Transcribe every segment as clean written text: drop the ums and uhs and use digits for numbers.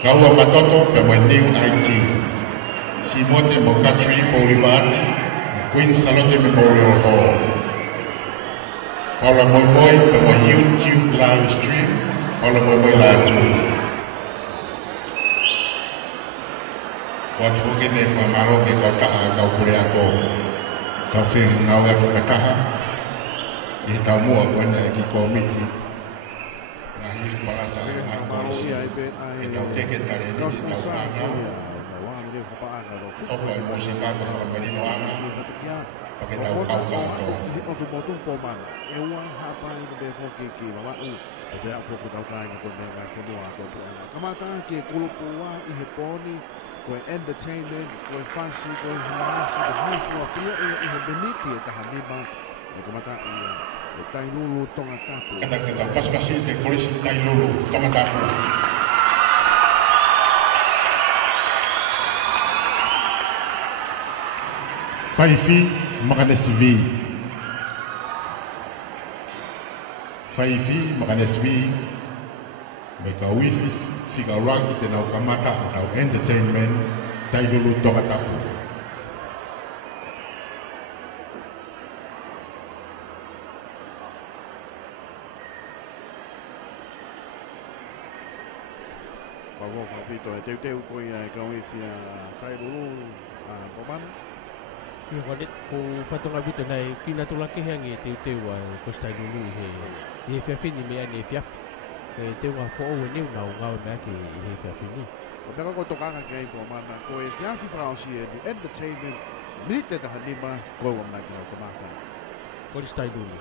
Kaua matoto pe mo new IT. Simote Mokatri Polibati, Queen Salote Memorial Hall. Paula Moiboy pe mo YouTube live stream. Paula Moiboy live tour. Wat fugene fa maro ke kau taha kau pule ako. Kau fing ngau ek frakaha. I kau mua kuena ki komiti. Ngahis palasa ang polisi. I kau teken kare ni kau fangau. Oke musika ko sa Marino Ana. Pakai tahu kau kato. Koe entertainment, koe fancy, koe hamasi, koe hafua, fia e beniki e tahanima, e kamata e tailulu tonga tapu. Kata pas-pasi te polisi tailulu tonga tapu. Faifi makanesvi. Faifi makanesvi. Beka wifi. Fica rangi tenau kamata atau entertainment tai dulu tonga tapu. Bawa kapito teu ko ia kau ia tai dulu papan. Ia kodit ko fatonga bito nai kina tulake hangi teu ko tai dulu he fiafin ni me ani fiaf. Teu nga fo o ni na ngau me ki he fiafini. O pega ko tokanga kei ko mana ko e fiafi Fransi e entertainment milite ta hanima ko wa na ko mata. Ko tai dulu.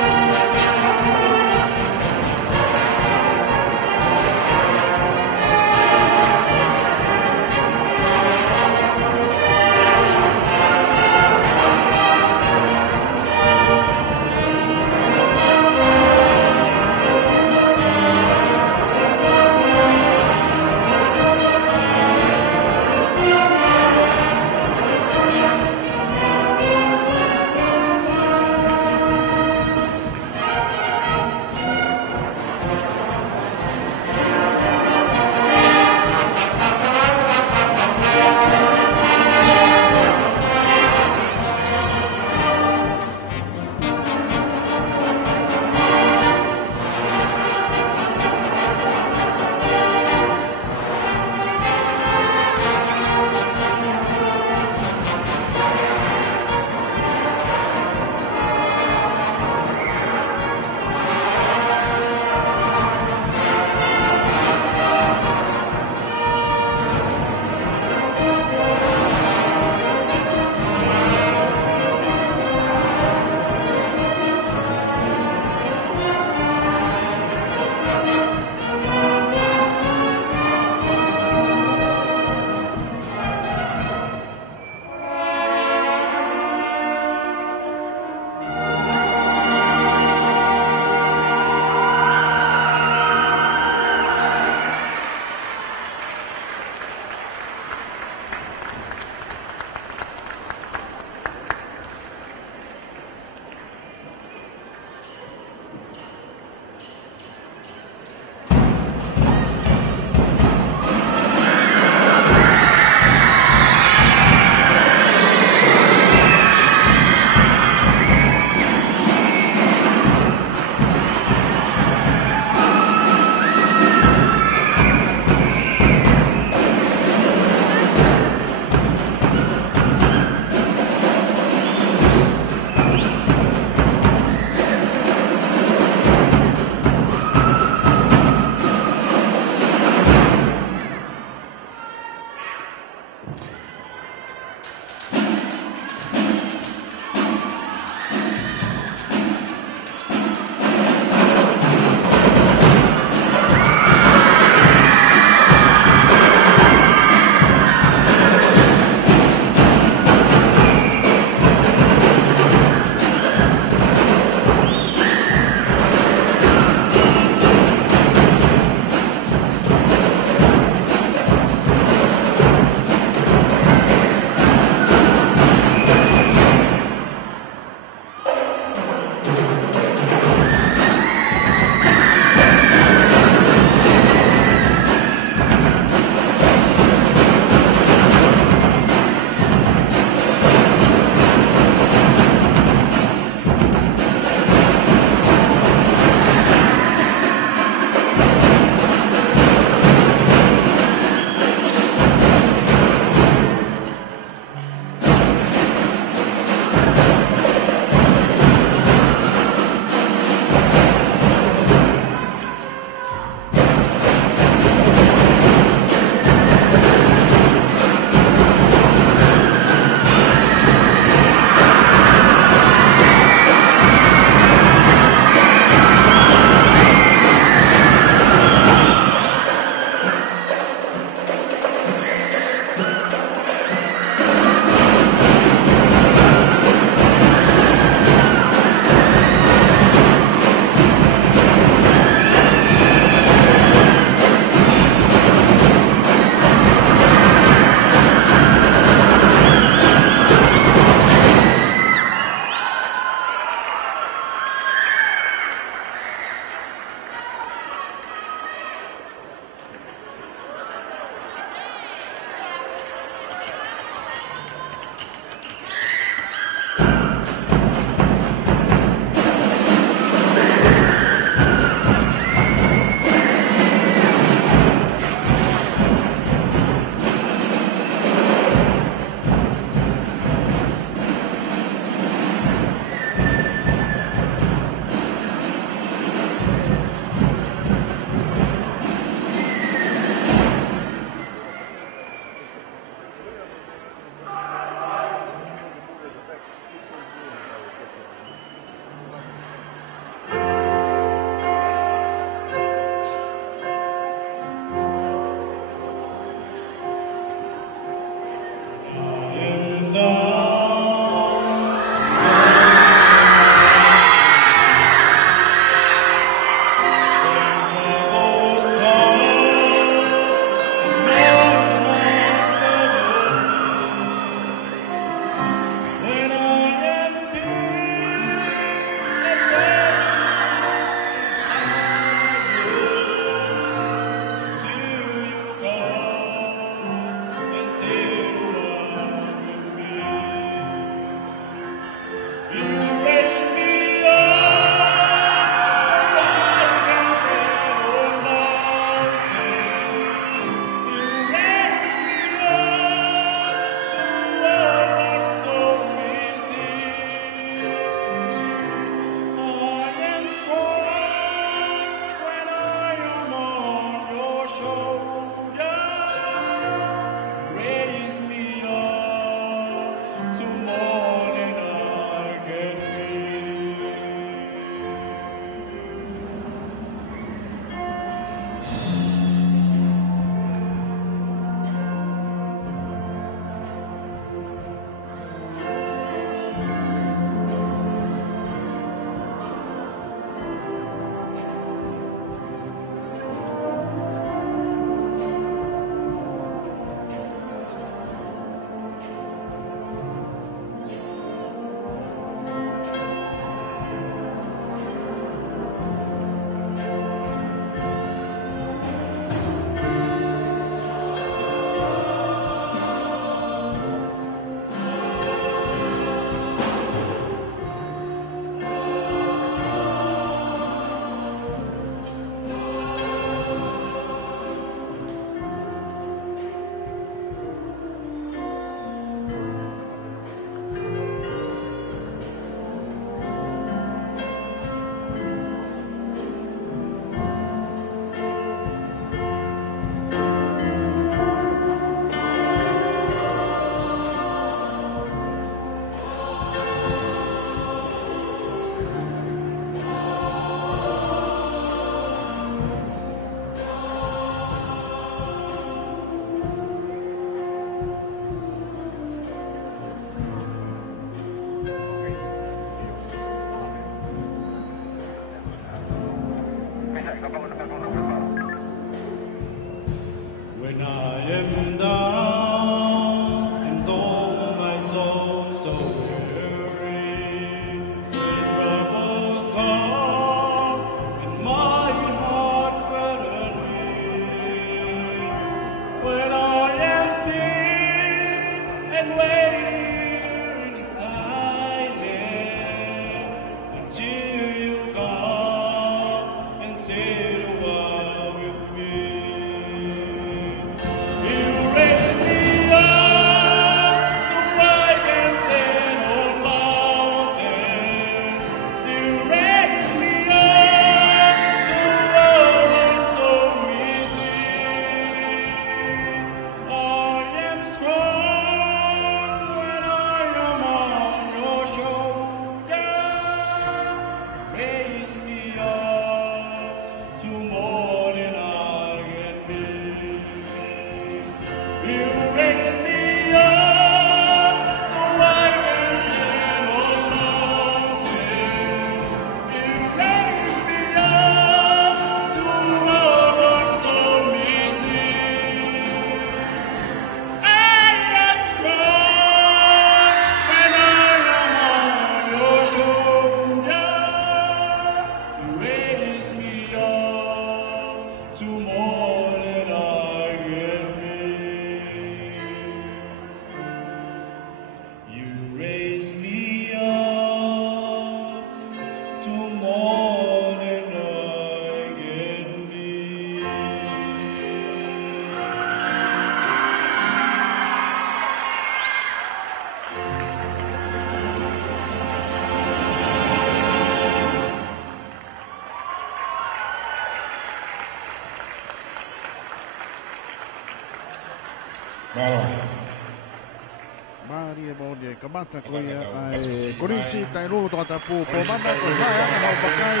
mata ko ia ai korisi tai lulu to tapu po mana ko ia na pakai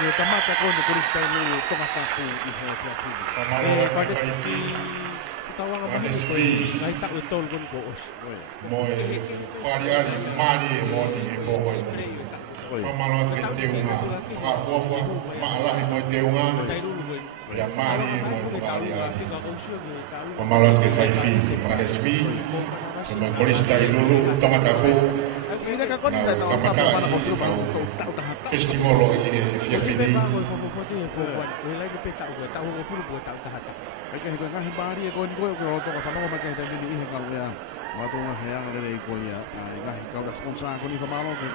ke tamata ko ni korisi tai lulu to tapu i he fia pada si tawang apa ni ngai tak betul pun ko os moi fariari mari moni e po ko Famalot ke teunga fa fofa maalahi mo teunga ya mari mo fariari Famalot ke faifi manesbi mo korista lulu toma tapu festival ini via fini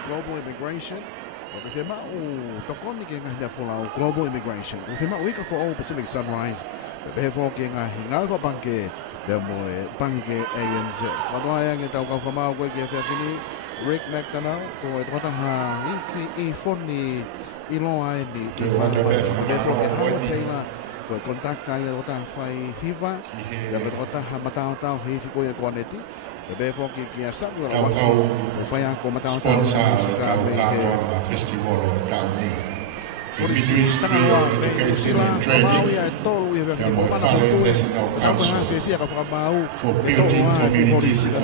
Global Immigration. Porque firma o tokoni que ngai fola o Global Immigration. O firma week for all Pacific Sunrise. Be for que ngai hinga banke be mo banke ANZ. Fadwa yang kita ka firma ko ke fini Rick McDonald ko trota ha i foni i lo ai di ke ba be for que ha Taylor ko kontak kai trota fai hiva ya trota ha matao tao hivi ko ya koneti. Be for que asa ko fai ko matao tao festival tahun ini. For building communities the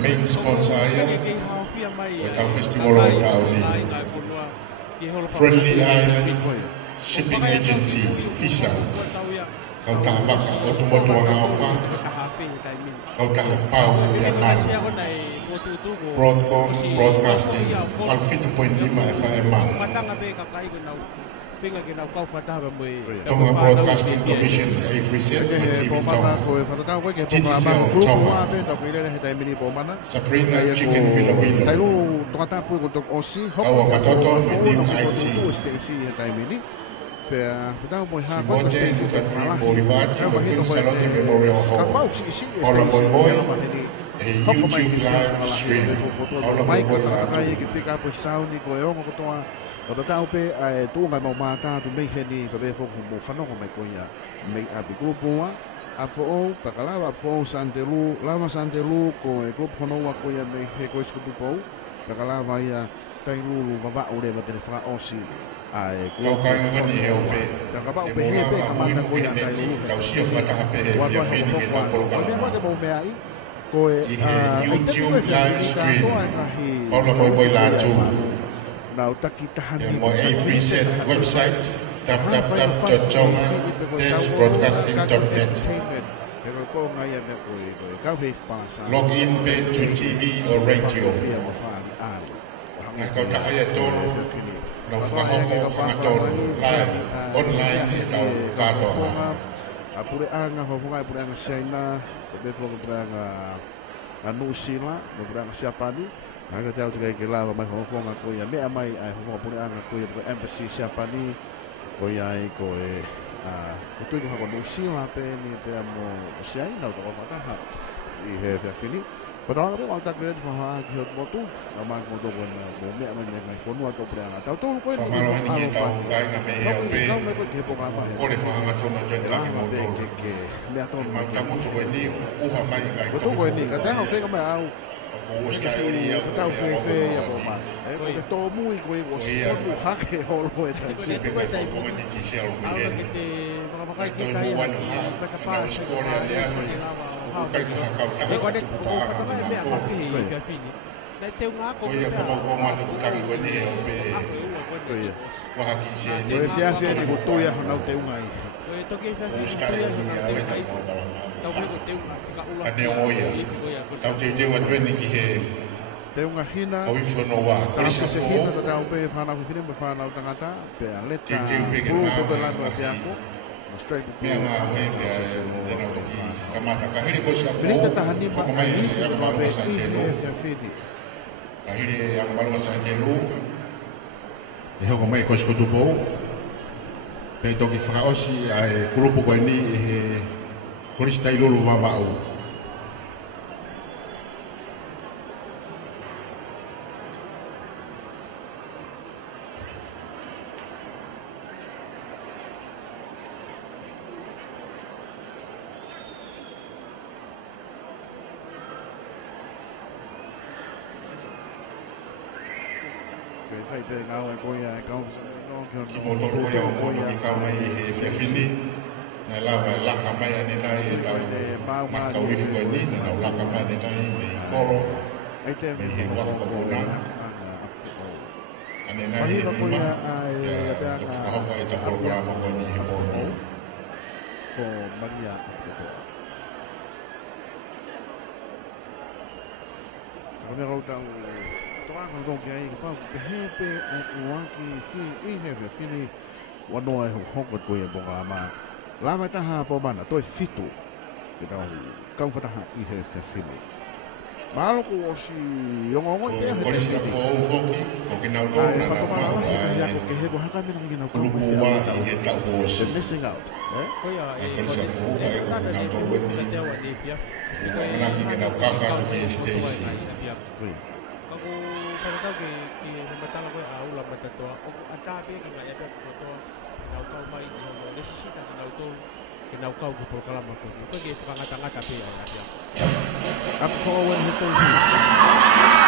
main sponsor the festival tahun ini. Friendly Islands Shipping Agency FISA. Kau tak bakal otomoto ngafa. Kau tak pau yang mana. Broadcasting 105.5 FM. Tonga Broadcasting Commission every set TV Tonga. TTCL Tonga. Sabrina Chicken Willow. Kau katoton new IT. Sibote Catherine Bolivati Salon Memorial Hall. Paula Boy a YouTube live stream. Paula Boy o ta tau pe ai tu ngai mau mata tu mei heni pe fo mo fano ko mai ko ia mei abi grupo a fo pa kala fo santelu lama santelu ko e grupo fono wa ko ia mei he ko isku po pa kala va ia tai lulu va o le va te fa osi ai ko ka ngani he o pe ta ka ba pe he pe ka mata ko ia tai lulu ka usia fa ta pe ya fe ni ke ta por ka mo me ai ko e YouTube live stream Paula Boy la tu Now takitahan mo a free set website tap-tap-tap.tonga-broadcasting.net. Log in to TV or radio. Kau tak ayat tol, lau faham pengaton live online atau kato. Apure anga hofunga apure anga China, befo anga Nusila, anga siapa ni? Aga tau tukai ke lava mai hofonga ko ia mea mai ai hofonga pune anga ko ia embassy siapa ni ko ia ai ko e ko tui ko no sila pe ni pe mo siai na to mata ha I he fini ko tau ko alta kre fa ha ki hot motu ama ko do ko na mo mea mai ngai fonu ko pre anga tau to ko ni ni tau kai nga me ia pe ko le fa anga to na jen la mo to ke mea to ma tamu to ni uha mai ngai ko to ko ni ka tau fe ka mai au Tau fe ya po ma. Porque todo muy güey, vos no haque o lo es. Sí, pero eso fue un noticiero muy bien. Todo muy bueno, la historia de África. Kai ko hakau ta. Oye, como como tu kai ko ni o pe. Wa haki se ni. Oye, fia fia ni botoya na te unha aí. Oye, toque fia fia. Tau ko te unha ka ula. Ane oia. Tau te te wa tweni ki he. Te unha hina. O ifono wa. Tau se hina ta tau pe fana ku fina pe fana tangata pe aleta. Grupo pe lando pe ako. Straight to Mea ngā we mea te nau toki kamata. Ka hiri ko sa fō. Finita tahani pa mai ia ma pe Santelu. Ka hiri ang malua Santelu. E hoko mai ko skutupo. Pe toki whakaosi ai grupo ko ni e Korista ilulu mabau. kai pe ngau e koia e kau no ki mo tolu ko ia mo ki ka mai e fini na la ka mai ani na e tau ma ka wi fu ni na la ka mai ni na me kolo ai te me he wa ko na ani na he ni ma ya to ka ho ai to programa ko ni he po ko Maria ko me rota toa ko do ke ai ko pe hepe ai uaki fi I have fini wano ai hoko ko e bonga ma lama taha po mana to fitu ke tau kau fataha I have fini malo ko si yongo mo te ko si po foki ko ke nau ko na ya ko ke hebo haka me na ko ko wa I ta ko se missing out ko ya ko si po ai ko na to ni na ki ke na ka ka to ke station ako para tau ke matala ko a ula matatoa o ata be ke ngai ata ko nau kau mai ni ho necessita ke nau to ke nau kau ko kalama ko ko ke ngata pe ai atia up forward his station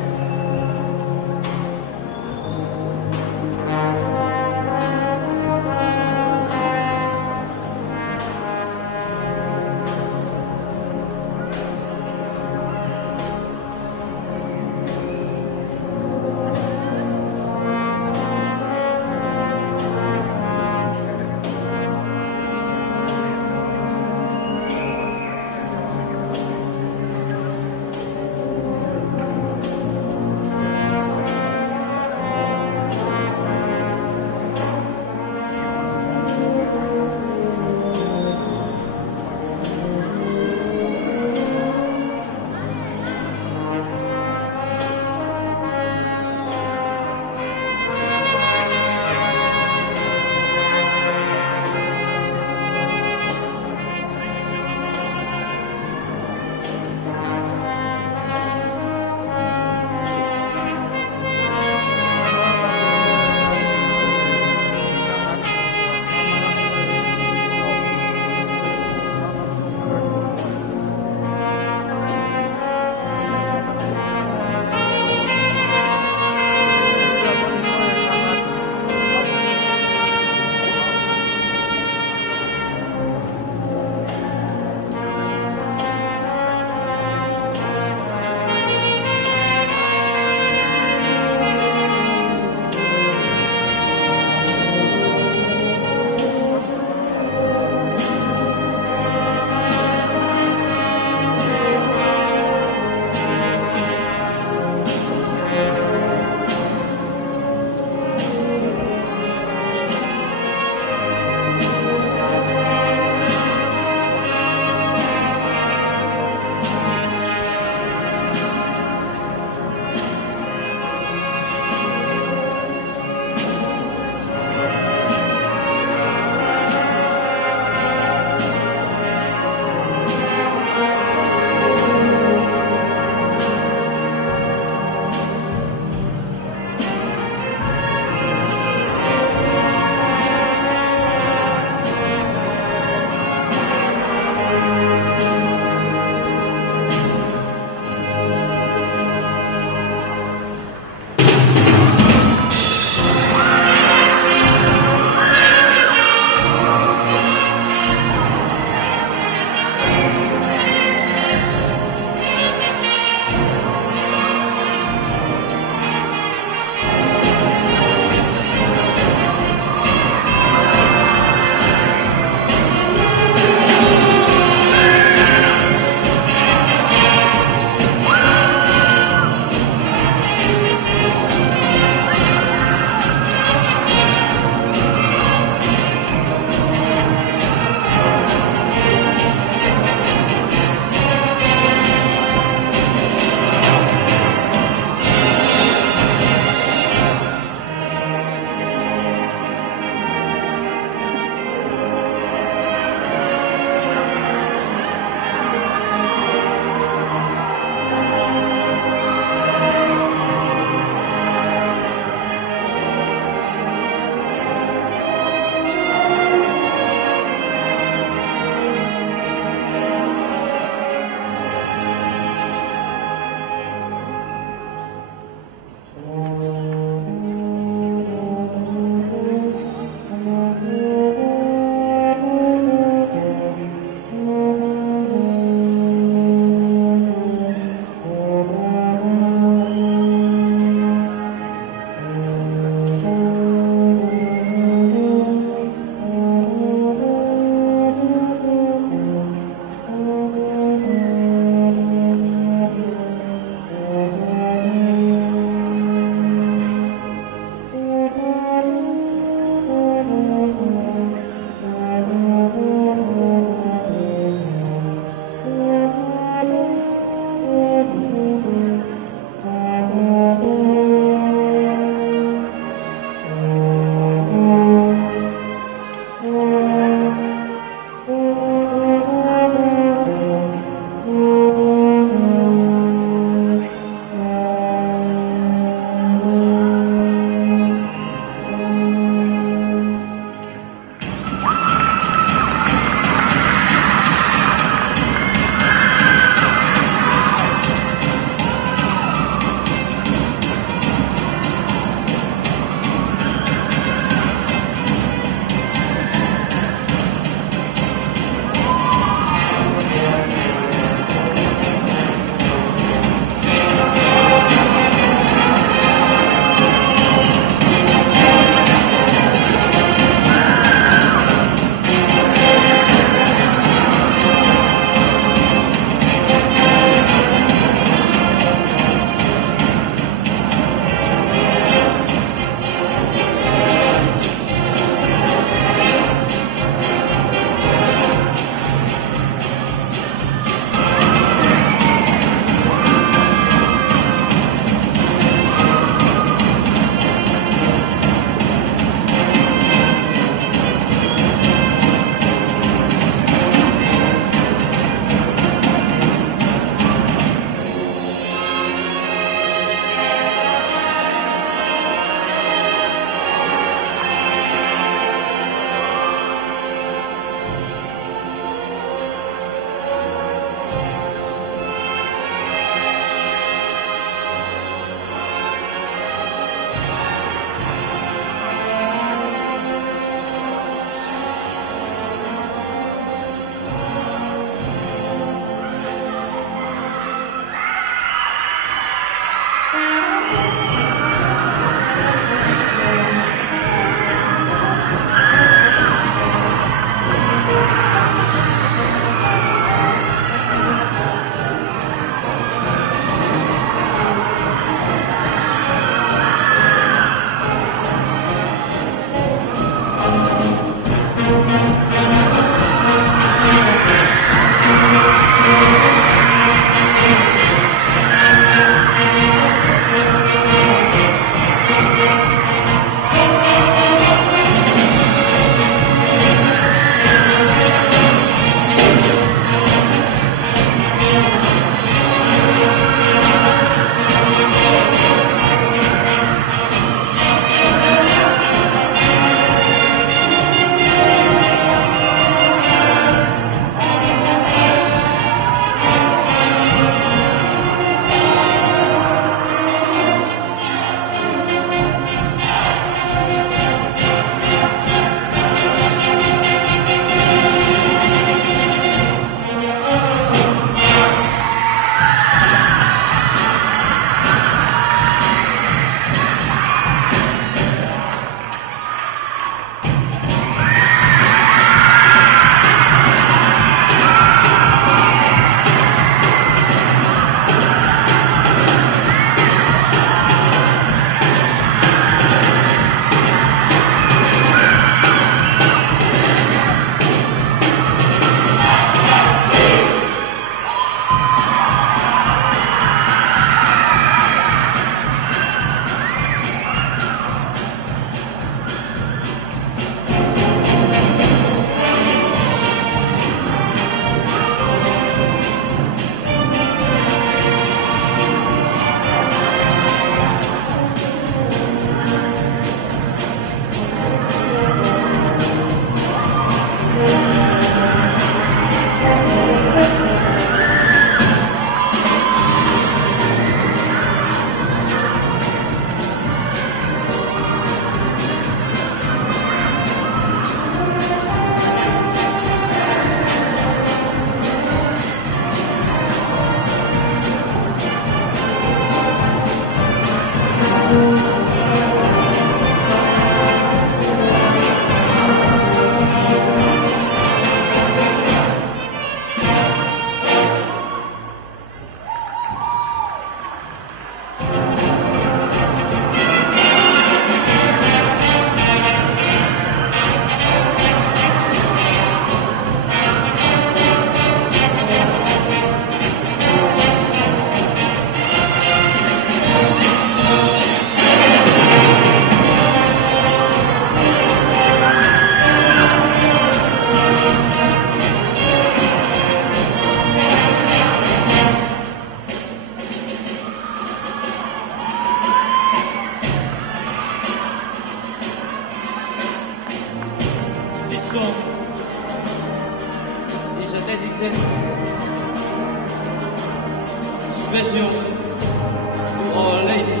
Special to Our Lady,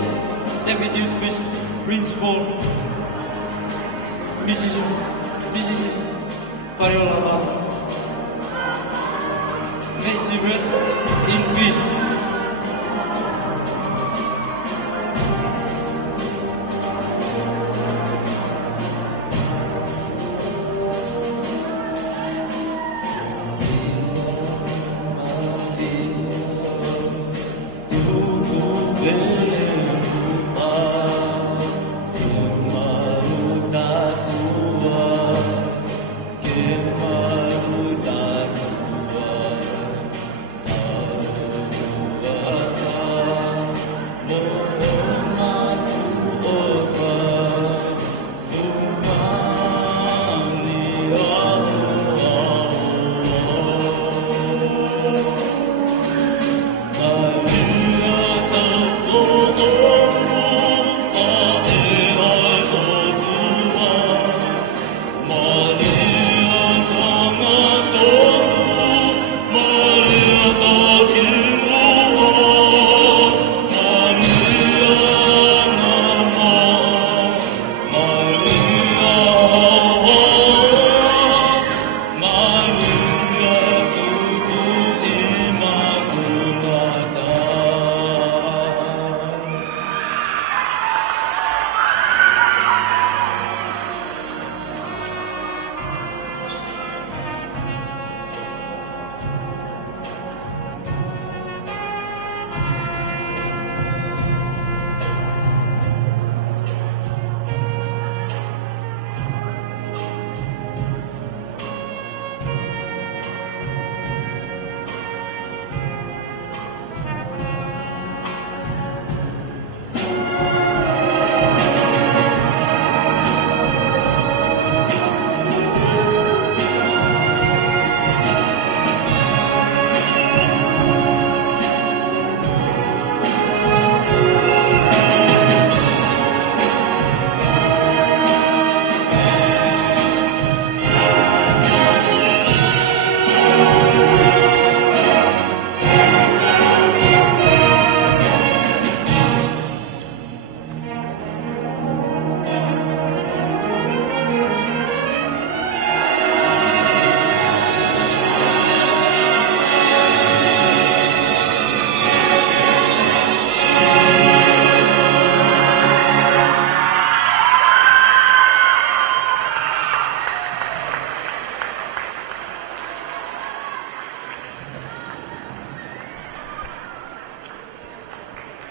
Deputy Principal, Mrs. Fariola. May she rest in peace.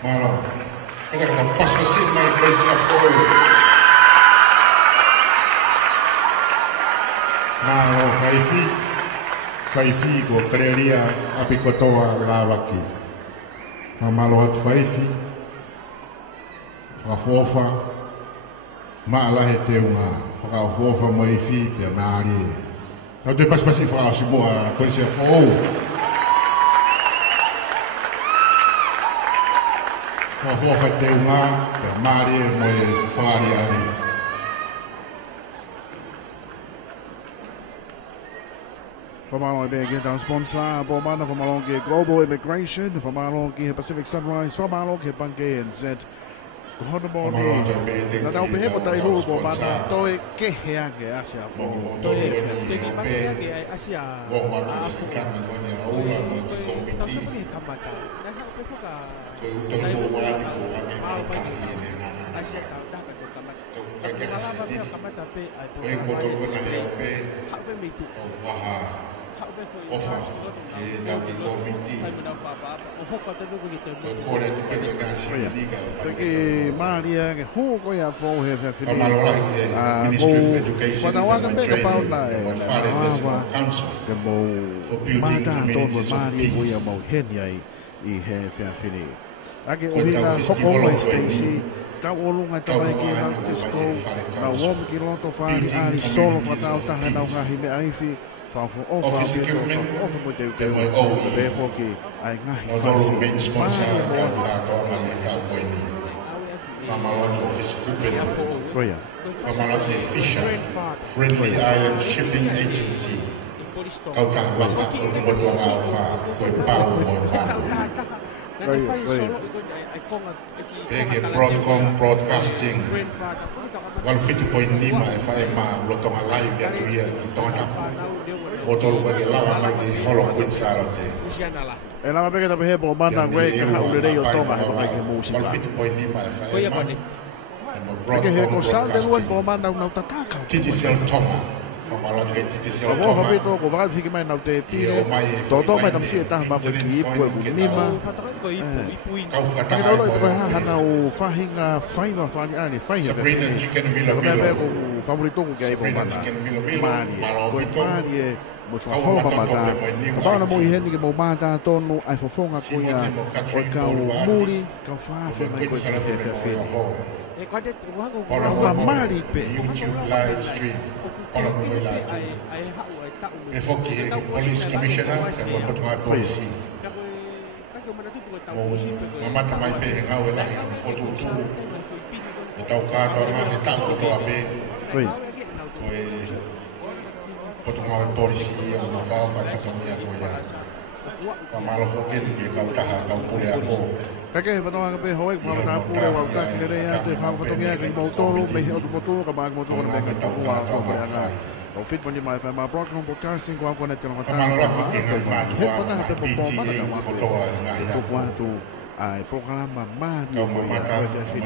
Malo, kata pas mesin main bersiap full. Malo, Faifi ko krelia api kotoa lavaki. Malo hat Faifi, Fafofa, maalahe te unga, Fafofa moifi pe mari. Kau tu pas mesin fa semua konsep full. Fafofa te unga, pe mari moi fari ali. Whamalong Big Down sponsor, Bomana Whamalong Global Immigration, Whamalong Pacific Sunrise, Whamalong Banke and Z. Honorable na tau pehe mo tai lu Bomana toi ke heange asia fo. Toi ke ke asia. Bomana kan ngoni aula no komiti. Kamata. Na ha pe foka. Toi mo wani ko ame ka ni na. Asia ka da ka to kamata. Kaya kasi kamata pe ai po. Oi mo to ko na pe. Ha pe mi tu. Waha. Ofa ke tau ki komiti. Ko kore te pe ka si liga. Porque Maria que hugo ya fo he fe Ministry of Education and Training and Foreign Council que mo for building communities of peace. Ya mo henia I he fe fini. Ake o hina hoko Stacy tau olunga tabai ki na disco na wom ki loto fari ari solo fatau taha na ngahi me aifi. Office equipment, main sponsor Office equipment, Fisher, Friendly Island Shipping Agency, kau tak waka untuk berdoa alfa kau pau montan Pegi broadcasting 150.5 FM lotong live ya tu ya kita tak botol bagi lawan lagi holong pun sarote Lama peke tapi hebo mana gue kah udah deh yo toma hebo lagi musik 150.5 FM Peke hebo sal de luan po mana nau tataka Titi sel toma Pamalat ke titi sel Ako toma habi to ko bakal hiki mai nau te pi Toto mai tam si ta ba ko ki po mima Kau fata Peke tolo ko ha hanau fahinga faiva fani ani faiva Sabrina chicken milo Ko milo ko favorito ko kay po mana Mani ko mani mo fa ho mata ba na mo ihe ni mo mata tonu ai fo fonga ko ya o ka muri ka fa fe mai ko ka te fe Mari pe YouTube live stream all of the live before the police commissioner and what my policy mama tamai pe ngau la foto tu tau ka to ma tau ko to ape Oi ko to ngau policy ma fa ka fa to ya ko ya fa malo fo ke ka ka ka pule ako Peke he whanoa pe hoi kwa wana pura wa kasi nere ya te whawhatongia ki mautoro me he otu motu ka maa motu ka me ka whua ko me ana o fit mani mai whai maa broadcast podcasting kwa kone te nonga tāna he whana te popo mana ka wako to kwa tu ai programa mani ko ya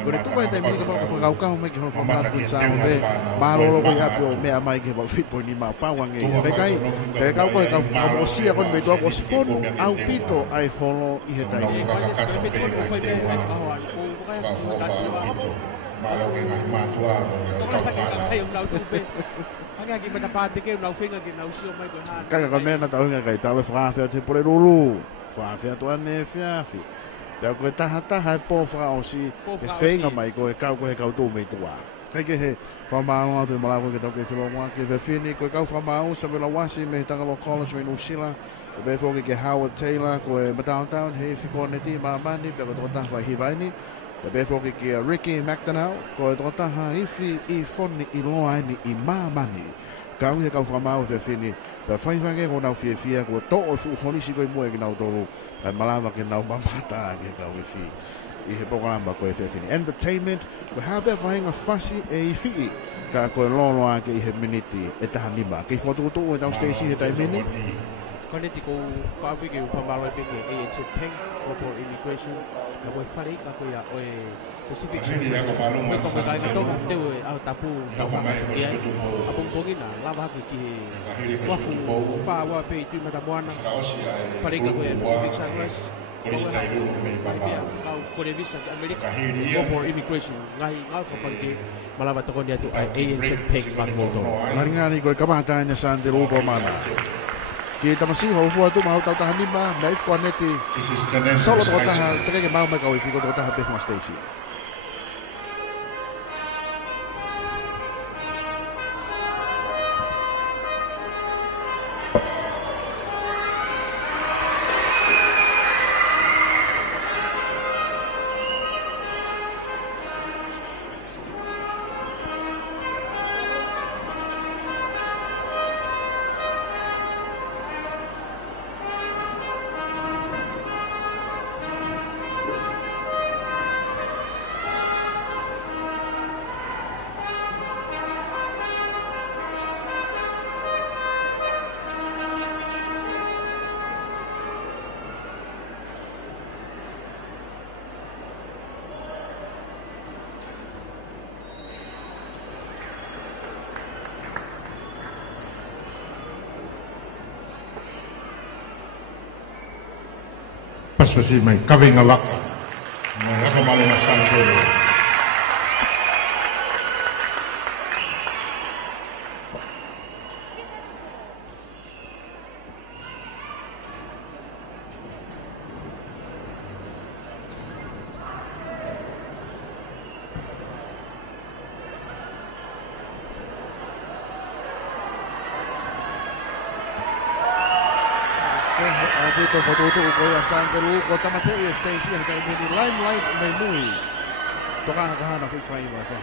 kore tu koe te mini ka paka whakau kau me ki hoi whamata kui sa me maroro ko ya pio mea mai ki hoi fit mani maa pawange me kai te kau koe ka whamosia kon me toa ko sifonu au pito ai holo i he tai Kaka ka mena tau nga kai tau whaafea te pore ruru whaafea tu ane whiawhi Pea koe taha e pō whakaosi e whenga mai koe kau koe kau tō mei tua Kei ke he whamāo atu e malawa ke tau ke whilonga ke whiwhini koe kau whamāo sa wela wasi me he Tangaloa College me Nusila E be fōke ke Howard Taylor koe Matautown he whikoneti mamani pea koe tō taha hiwaini E be fōke ke Ricky McDonald koe tō taha iwi I whoni I loa ni I mamani Kau he kau whamāo e whiwhini Pea whaiwhange ko nau whiawhia koe tō o fu honisi koe mua ki nau tōru Kai malawa ke nau mamata ke kau e whi I he programa koe whiwhini Entertainment koe hape whahinga whasi e I whi Ka koe loloa ke I he miniti e taha nima Kei whotukutu e tau Stacey he tai mini Kone tiko whaawi ke whamaloi peke AHC Peng Opo Immigration Na koe whare ka koe a oe Pacific Service Me toko kai ka tonga te oe au tapu Apong pongi na lava hake ki wafu whaawa pe I tui matamoana Whare ka koe Pacific Service Kau kore visa ki Amerika Opo Immigration Ngahi ngau whapante Malawa toko ni atu AHC Peng Magmoto Maringani koe kamatanya sante rupo mana Ki tamasi ho fu atu mau tau tahan lima mai fu aneti solo tau tahan teke mau mai kau ifiko tau tahan pe from Stacey Pasti mai kawenga waka mai raka male na santo Dito foto ko ya sante lu ko tamate e Stacey ha kai ni limelight mai mui to ka ha na fu fai ba fa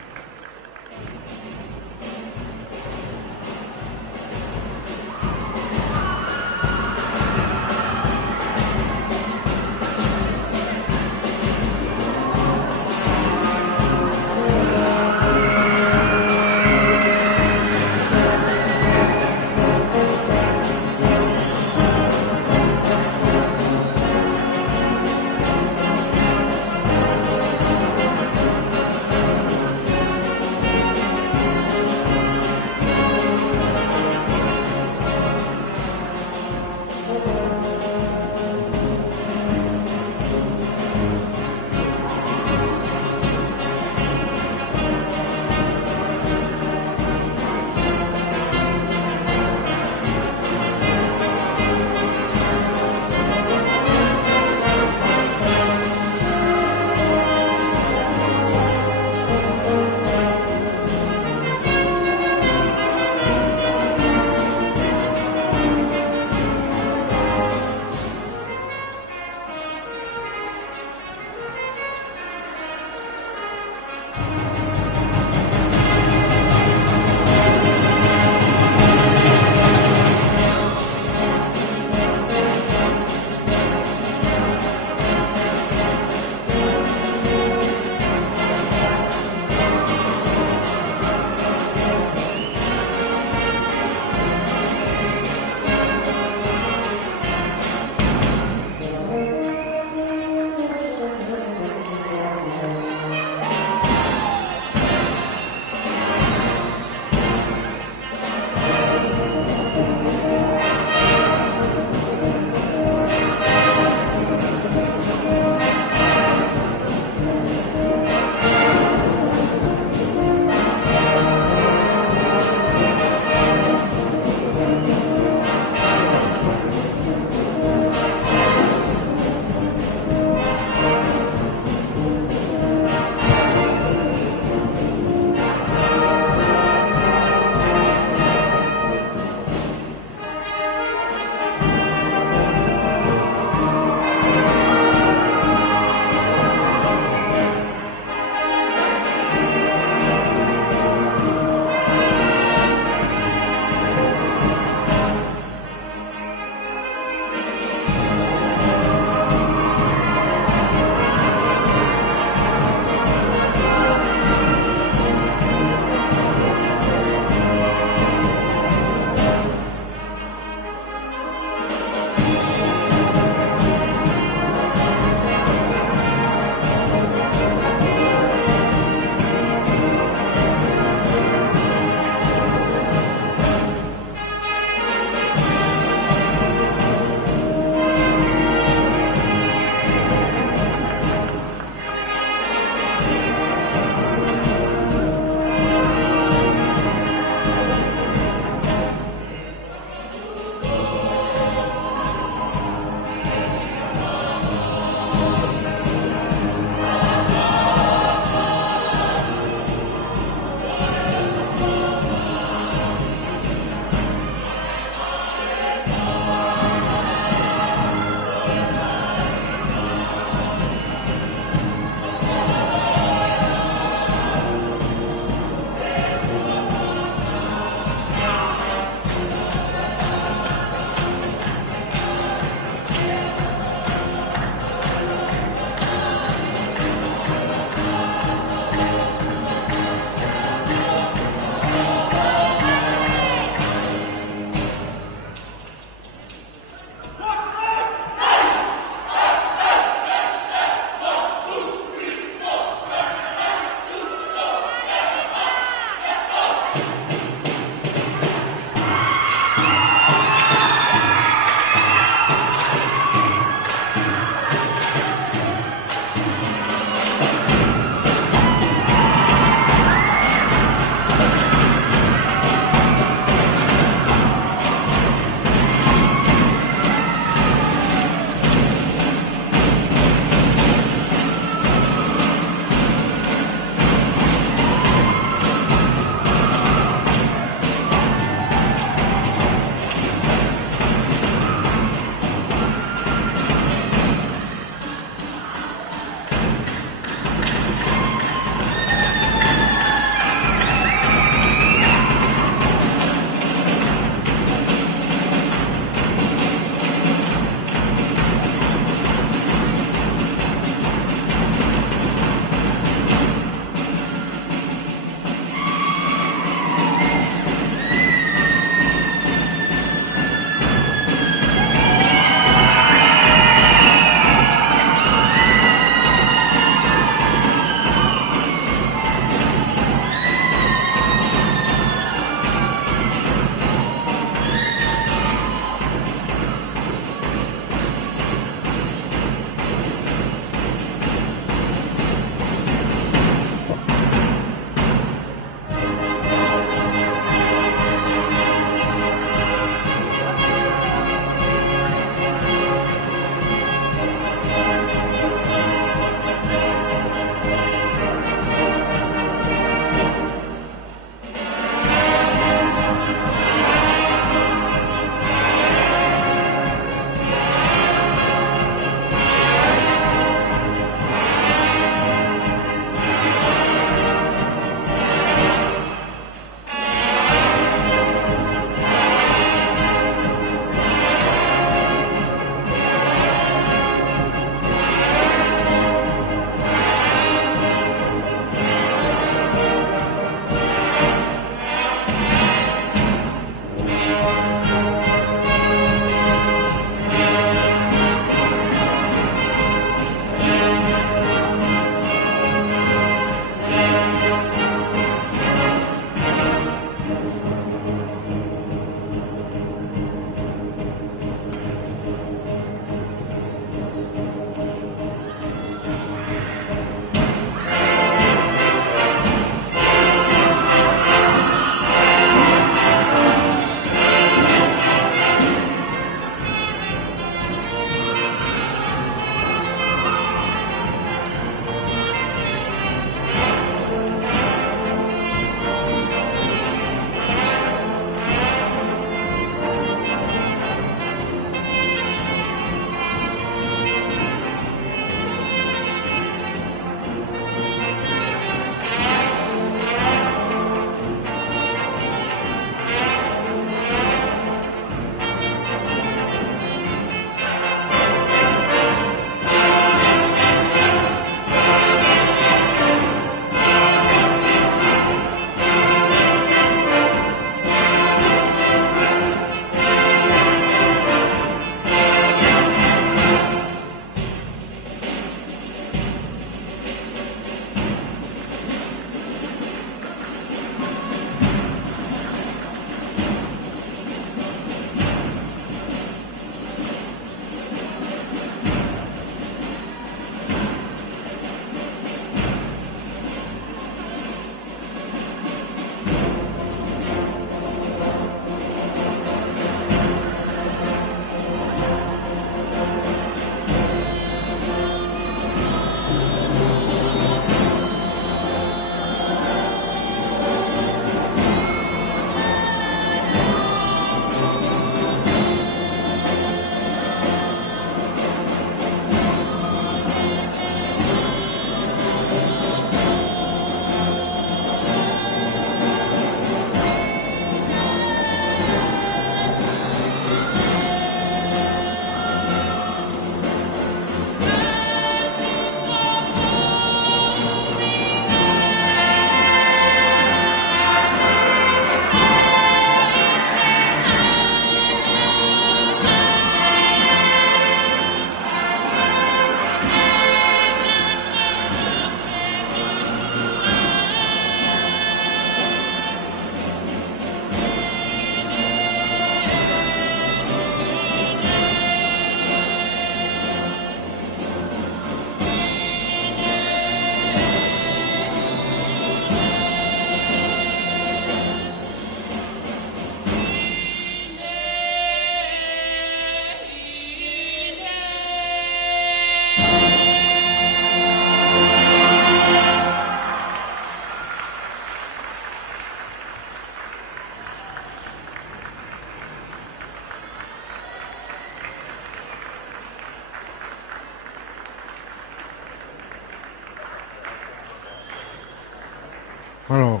Malo.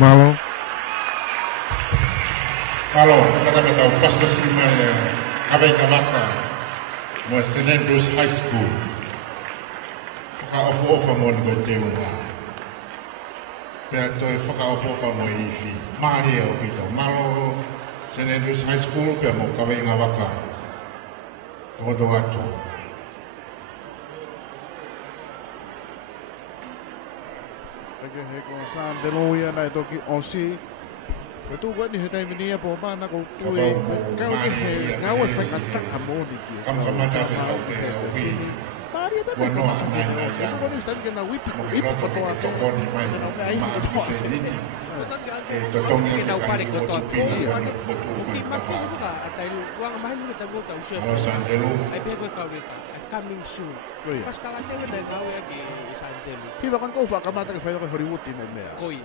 Malo. Malo, kata-kata pas bersama Kaweka mo St. Andrews High School. Whaka-ofa mo niko te unga. Pea toi whaka-ofa mo iwi. Māori au pito. Malo St. Andrews High School, pea mo Kaweka waka. Todo atu. He ko San de Loia na toki osi. Ko tu ko ni he tai mini po ba na ko tu e ka o he nga o fa ka ta mo ni ki. Kam mata te tau whea o wi. Wano ana ina ya. Ko ni stan ke na wipi Mo ki roto ki te tokoni mai. Ma ki se niti. E to tongi o te kai mo tu pina ya ni fotu mai ta wha. Alo San de Lo. Coming soon. Basta ka te na ngau e ki Santelu. Hiba kan ko fa ka mata ke fa ko Hollywood mo me. Koi.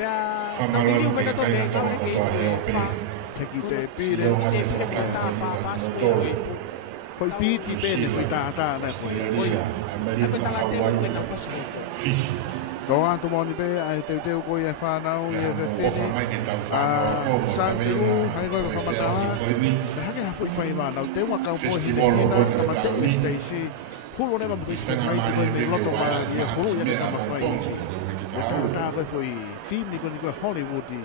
Pea Whamalolo ki kai na tonga o toa he o pe. Te ki te pire. Sio ngate whakanga ni ka motoro. Koi piti pene ko ta na ko. Australia, Amerika, Hawaii, Fiji. To atu mo ni pe ai te ko e fa na o e ve fi. Ofa mai ke tau whanau ko mo Santelu, hai ko fa mata. Koini, Hake ha foi fai mana, te wa ka po hi Festival na o na ma te Koini. Stacy. Hulu ne ma fai mai ko ni loto ma ye hulu ye na ma fai. Ta ko foi film ni ko Hollywood i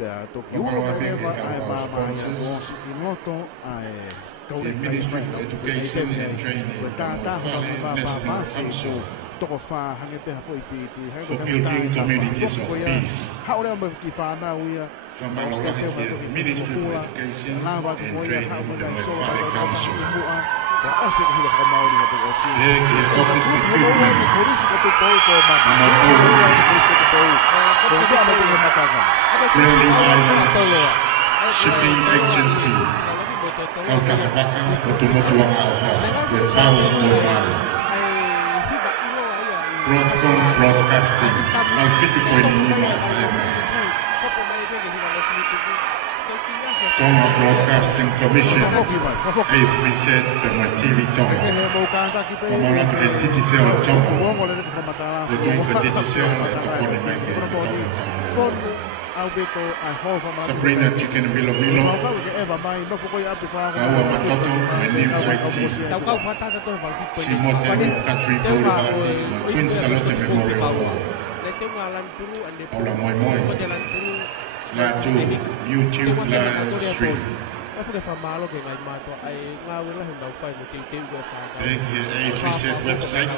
pe to ki uno ka leva ai ma o si ki loto ai to The Ministry of Education and Training, ma so toko fa hange pe ha foi piti ha for building communities of peace. Ha ora mo ki fa na uia From the Ministry of Education and Training, the Mofare Council. The office equipment, Friendly Islands, Shipping Agency, Kaukahawaka, Otumotuanga Alpha, the Pau Mobile. Broadcom Broadcasting, Malfitu Koinima FM. Tonga Broadcasting Commission, 8th Reset, the TV Tonga. Pamalang e Titiseo Tonga. The Dunga Titiseo at the Konimeke, Tonga. Sabrina Chicken Milo Milo. Kawa Matoto, Meni Waiti. Simote Country Boulevard, Queen Salote Memorial Hall. Paula Moi Moi. Latu, YouTube live stream. Reset website,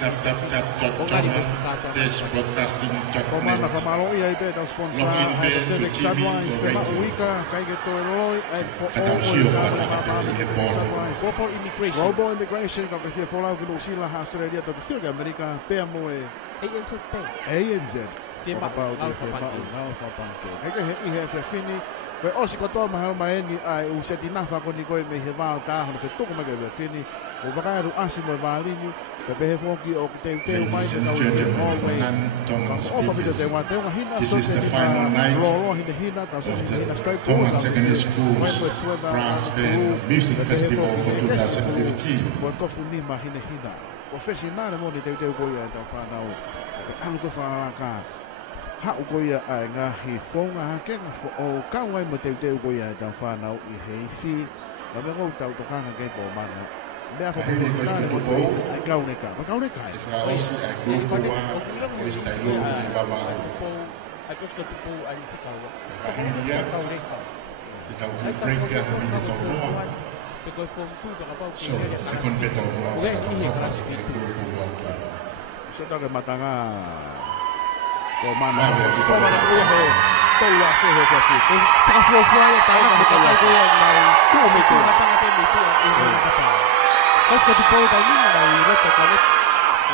tap-tap-tap.tonga-broadcasting.net. Login bell to TV or radio. Global Immigration, ka kaya follow ko sila ha Australia to feel America pe mo e ANZ. About the now for panke. Kaya he have fini. Kaya o si ko to mahal maeni ai u seti na fa ko ni ko me he va ta ho fe to ko me ke fini. O va ka ru asimo valinho. Ka be fo ki o te mai se na o This is the final night of the Tonga Secondary School Brass Band Music Festival for 2015. Professional mo ni te ko ya ta fa na o. Ang ko fa ka. Ha o ko ya ai nga hi fonga ke nga fo o ka wai mo te ko ya ta fa na o i he fi. Na me ko ta to ka ke po mana. Me fa professional mo to ai ka o ne ka. Ba ka o ne ka. So ta ke matanga ko mana ko mana ko he to wa fe he ko fi ko ta fo fo ya ta na ko ta ko ya na ko me to matanga te me to e ko ta ko ska tu po ta ni na i ro to ka le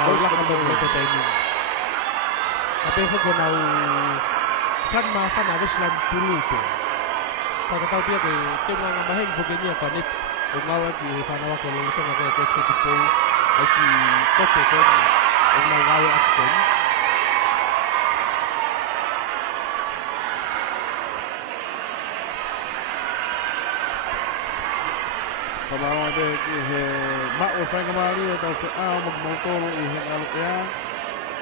ko ska ka mo to ta ni ape fo ko na u kan ma fa na weslan pulu to ka ka ta pia ke te nga ma hen ko ke ni ka ni o nga wa ki fa na wa ko lo to na ko ska tu po ai ki ko te ko o nga wa ya ko Pamawa be ki he ma o fa ngamari e tau fe a mo mo tolo I he ngalo ya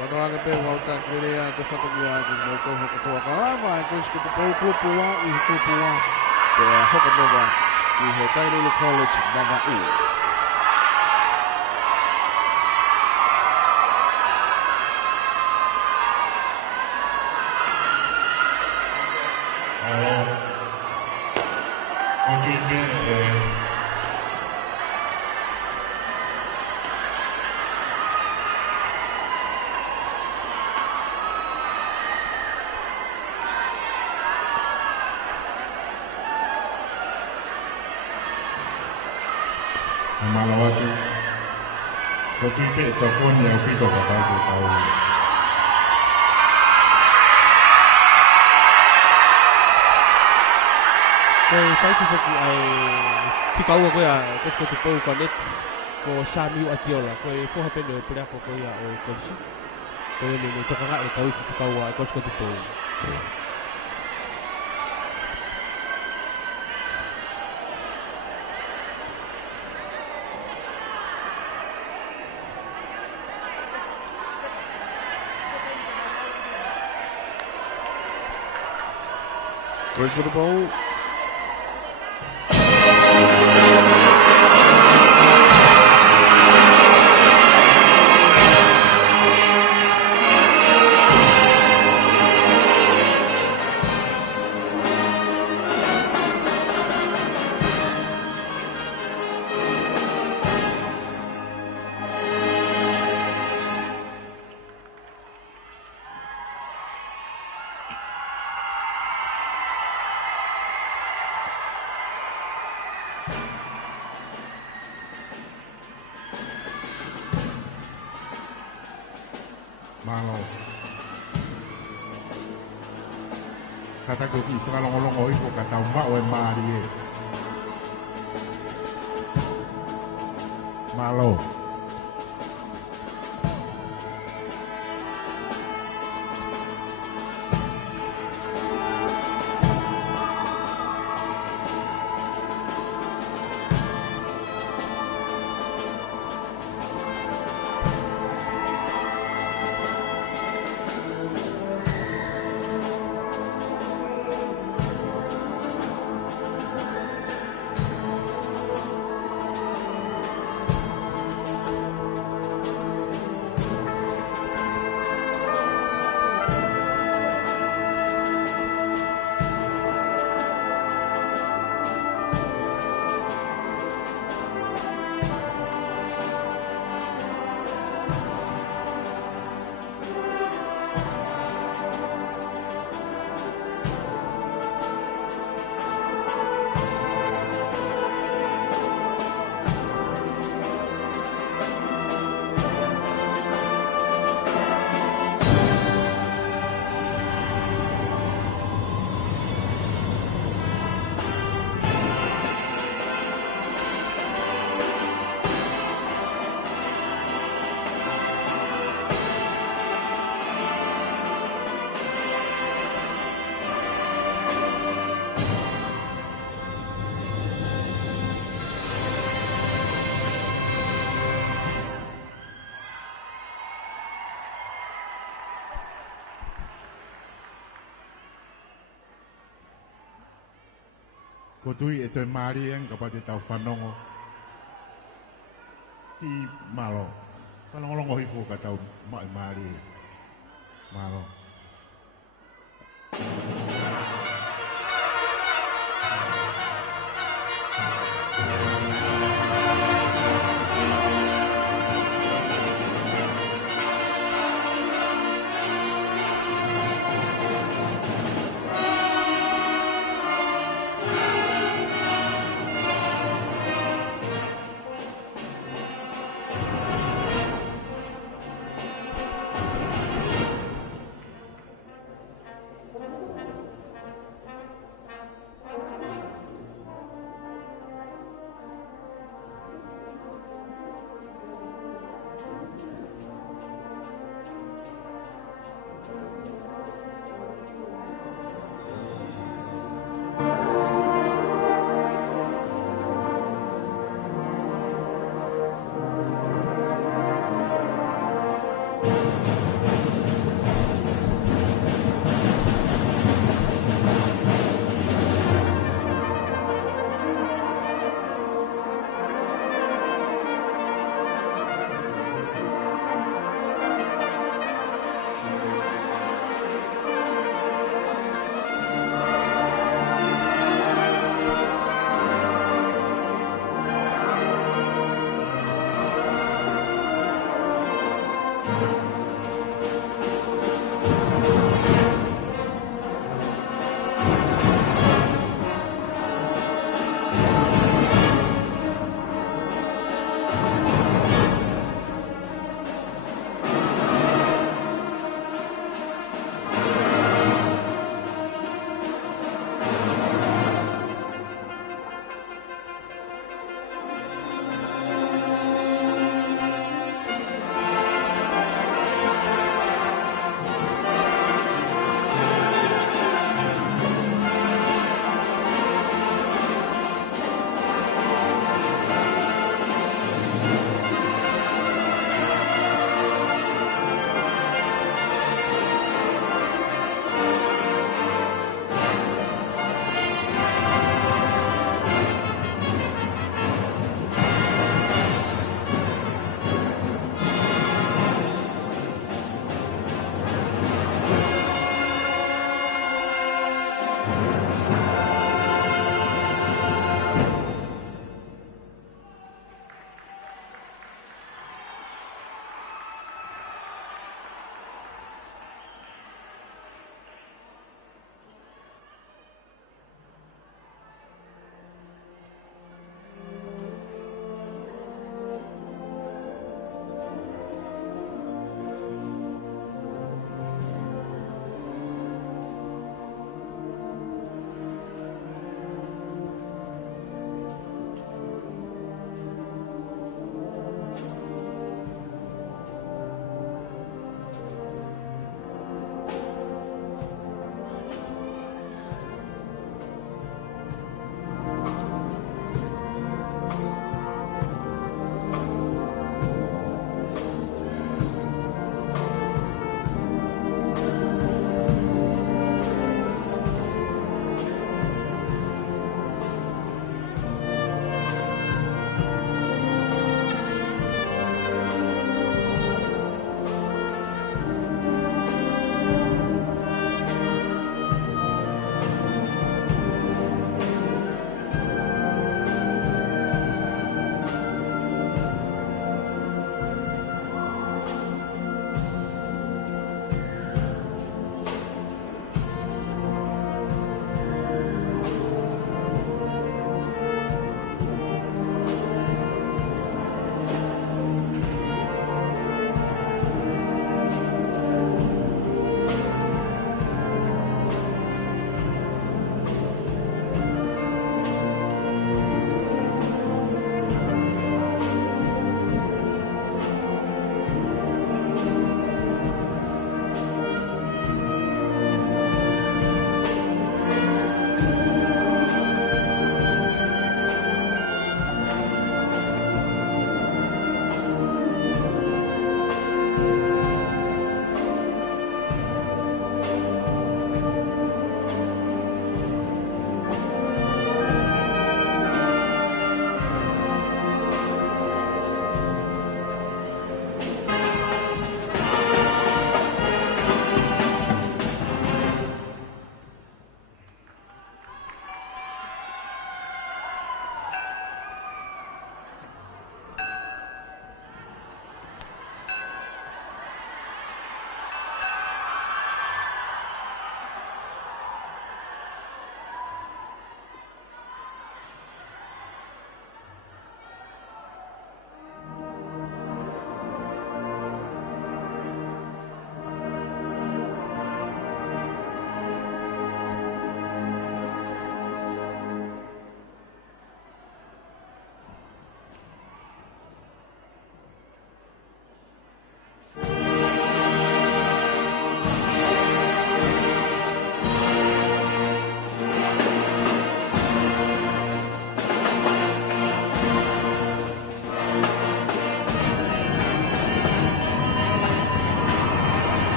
Panoanga pe volta kurea te whakamia te moko hokotoa karawa e koe skutu pou klupua I he klupua te hokanova I he Tairulu College Mava'u. Alo. Continue Malawatu. Ko tuipe e tokoni au pito katau te tau. Koe whaitu whaki ai whikaua koe a kosko te pou ka net ko Samiu Atiola. Koe whoha peno e pere ako koe a o konsi. Koe ne tokanga e kau whikaua a kosko te pou. Where's got the ball? Malo. Kata ko ki whakalongolongo I fo katau mao e maari e. Malo. Ko tui e toi maari en ka pati tau whanongo. Ki malo. Whanongolongo hifo ka tau mai maari e. Malo.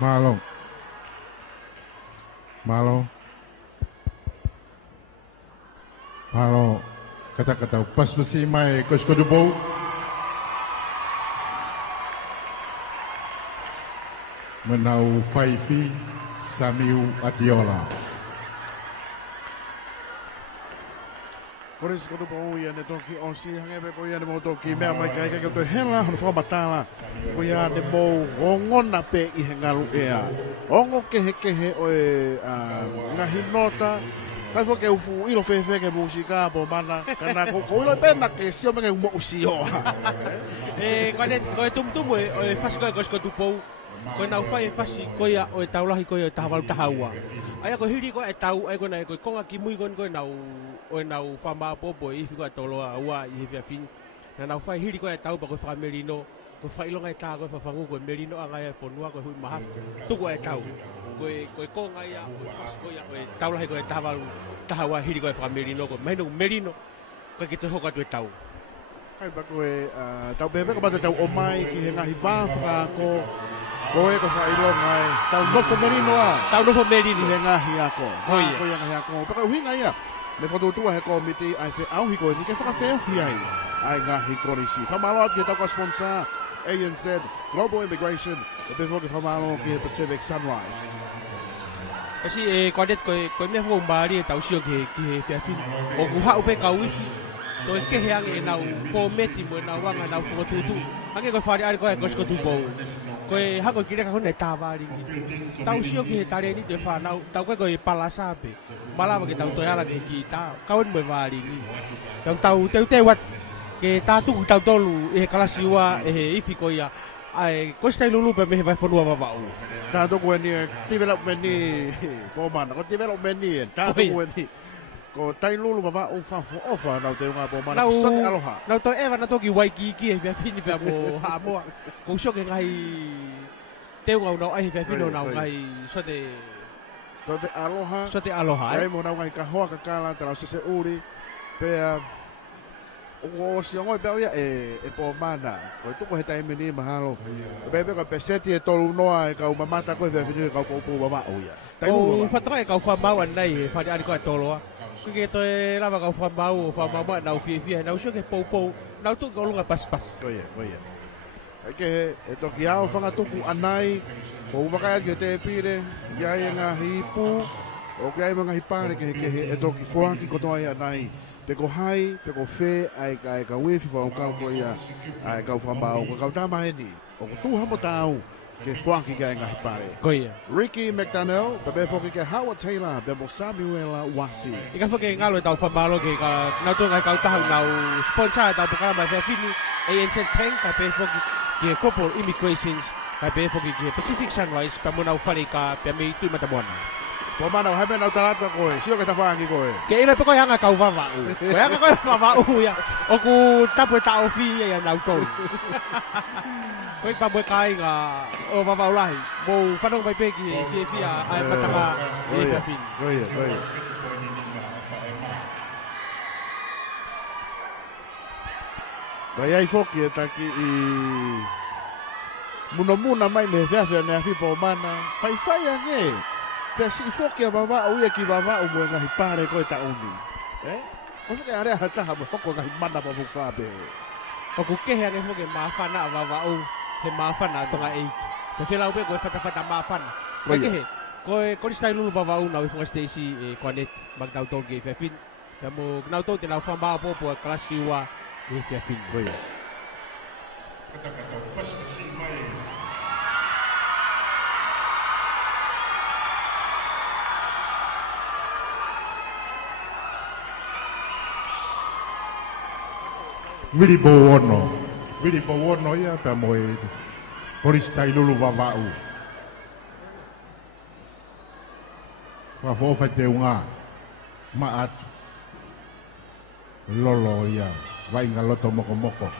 Malo. Kata-kata pas besi mai Koskodubo. Menau Faifi Samiu Adiola. Koris ko po yan ito ki Osi hangebe ko yan mo to ki mea mai kai kai to hela no fa batala ko ya de mo ongon na pe I hengalu ea ongo ke o na hinota kai fo ke ufu ilo fe ke musika po mana kana ko ilo pena ke sio me mo usio ko tum o fas ko tu po ko na fai fasi ko ya o taulahi ko ya tahawal tahawa aya ko hiri ko tau ai ko na ko konga ki mui ko na o na fama popo I fico tolo wa I fia fin na fai hiri ko tau ba ko fa merino ko fa ilo ngai ta ko fa fangu ko merino anga fonua ko hui mahaf tu ko tau ko konga ya ko fas ko ya ko taulahi ko tahawa hiri ko fa merino ko merino ko ki to hoka tu tau kai ba ko tau bebe ko ba tau o mai ki henga hipa fa ko koe ko fa ilo ngai tau no fo merino tau no fo merino henga hiako ko ya hiako pa ko hinga ya me foto tu he komite ai fe au hiko ni ke fa fe hiai ai nga hiko risi fa malo at kita ko sponsor ANZ Global Immigration e pe fo ke fa malo ke Pacific Sunrise kasi kodet ko me fo mbari tau sio ke fe fin o ku ha upe ka wiki to ke heang e nau fo meti mo na wanga nau fo tutu ange ko fari ari ko ko tu bo ko ha ko kire ka ko ne tawari tau sio ke tare ni te fa nau tau ko palasa pe mala ke tau to ya la ke kita kaun me vari ni tau te wat ke tatu tau tolu e kala siwa e ifi ko ya ai ko stai lulu pe me vai fo no va u tatu ko ni development ni po man ko development ni tatu ko ni ko tai lulu va o fa fo ofa na te nga po mana so te aloha na to eva na to ki wai ki e via fini pe mo ha mo ko sho ke ngai te nga no ai via fini na ngai so te aloha ai mo na ngai ka hoa ka kala tra se uri pe o si ngoi pe ia e po mana ko tu ko he tai meni mahalo be ko pe seti e tolu noa e ka umamata ko via fini ka po ba o ia tai lulu fa tra ka fa ba wan nai fa ari ko tolo ko ke to e lava ka fa mau na fi na sho ke po na tu ko lunga pas ko ia ke e to ki ao fanga tuku anai o waka ke te pire ia nga hipu o ke ai mga hipare ke e to ki foaki ko to ai anai te ko hai te ko fe ai ka wifi fa o ka ko ia ai ka fa mau ko ka tama ni o tu hamo tau ke foaki ke nga hipare ko ia Ricky McDonnell be foki ke Howard Taylor be mo Samuel Wasi ika foki ngalo tau fa malo ke ka na to ngai ka tau na sponsor tau ka ma fa fini ANZ Peng ka be foki ke Global Immigrations ka be foki ke Pacific Sunrise pa mo na ufari ka pe me tu matabona po mana ha na talat ka ko sio ka tafangi ko ke ila pe ko hanga ka uva ko hanga ko fa ya o ku tapu ta ofi ya na ko ko pa bo kai ga o va ulai bo fa no bai pe ki fia ai matanga e fa fin ko ia vai ai foki ta ki I muna mai me fia na fi po mana fai ange pe si foki va o ia ki va o mo nga hipare ko ta uni o ke are hata ha mo ko ga mana pa fuka be o ku ke ha ke foki ma fa na va o he ma fa na to ga e pe fela o pe ko fata ma fa na ko stai lulu va o na wi Stacy e connect mag tau to ge fe fin ya mo na to te na fa ba po klasiwa e fe fin ko ia Kata-kata pas besi mai Wili Bowono ia pe moe Koristai lulu wawau Wafofa te unga Maat Lolo ia Wainga loto moko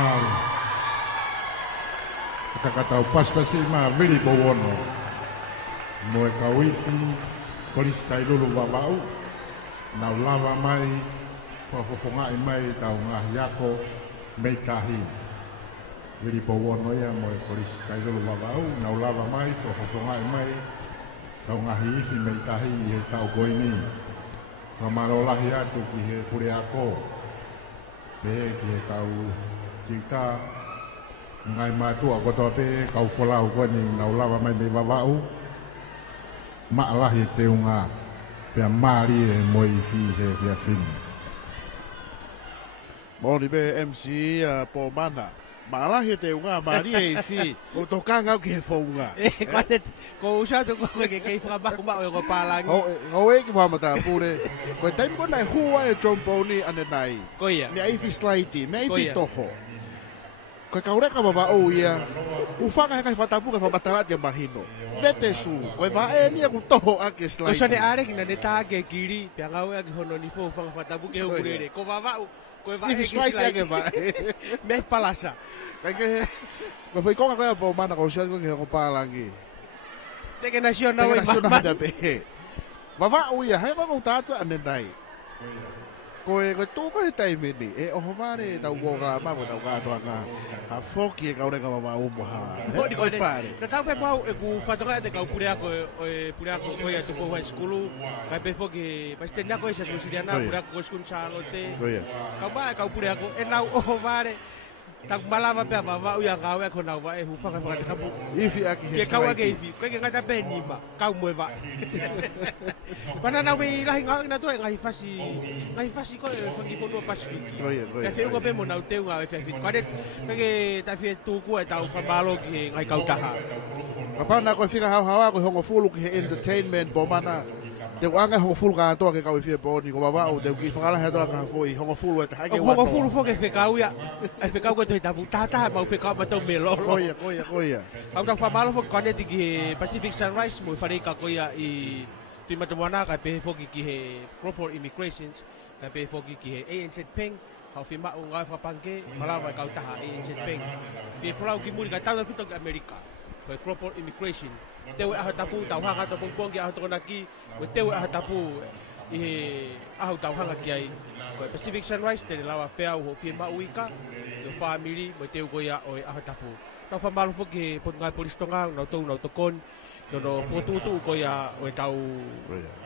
Ai. Kata-kata pas-pasi ma Vili Bowono. Moe kawifi kolistai lulu babau. Nau lava mai fafofongai mai tau ngah yako meitahi. Vili Bowono ya moe kolistai lulu babau. Nau lava mai fafofongai mai tau ngah ifi meitahi he tau koini. Famarolahi atu ki he kuriako. Pe ki he tau kita ngai matua ko to pe kau folau ko ni nau lava mai me babau ma lahi te unga pe mari e moi fi he via fin Moni be MC po mana malahi te unga mari e fi o to kanga ki fonga Ko usa to ko ke fra ba ko palang. o e ki mata pure ko tem ko nai hua e tromboni ane nai Ko ia. me ai fi slaiti me ai fi Koia. toho ko kaure ka baba o ia u fanga ka fatapu ka fabatara te mahino vete su ko va e ni ku toho ake Ko slaiti sa de are ki na de ta ke kiri pe nga we ki hono ni fo fanga fatabu ke hurere. Ko va ko va Sniffy slide ke va Me palasa. Kaya ko foi konga ko po mana ko siya ko ko palangi Te ke nasional Teka we nasional ma. da be. Baba uia, hai ko tato ane nai. Ko tu ko tai mini. E o vare tau go ga ma ko tau ga to nga. A foki e ka ore ka baba u mo ha. Ko di ko de. Na tau pe pau e ku fatoka de ka pure ako ko ya tu ko wa skulu. Ka pe fo ke pa ste na ko sa susidiana pure ako skun chalo te. Ko ia. Ka ba ka pure ako e na o vare. Tak malava pe baba u ya ga we ko na wa e hu fa ka ka bu. Ifi aki Ke kawa ke ifi, ko ke ngata pe ni ma, kau mo va. Pana na we la hinga na to ngai fasi ko ko ki fono Pacific. Ko ia, ko ia. Ka fe ko pe mo na te nga fe fi. Ka de ke ta fe tu ko ta fa malo ki ngai kau taha. Apa na ko fika hawa ko hongo fulu ki entertainment bo mana. Te wanga hongo fulu ka to ke ka ifi bo ni ko baba u te ki fala ha to ka foi hongo fulu ta ke Ko ko fulu fo ke fe kau ya. E fe kau ko te ta ta ma fe kau ma to melo. Ko ia, ko ia, ko ia. Kau ta fa malo fo ko de ki Pacific Sunrise mo fa ka ko ya i tu matawana ka pe fo ki he proper immigrations ka pe fo ki he ANC peng kau fi ma unga fa pangke malawa kau taha ANC peng fi flau ki muri ka tau fito ki Amerika ko proper immigration tewe ah tapu tau hanga to pong ki ah to naki ko tewe ah tapu i ah tau hanga ki ai ko Pacific Sunrise te lawa fea ho fi ma uika yo family mo teu ko ya o ah tapu tau fa malo fo ki pon ngai polis tonga no to kon no foto tu ko ya o tau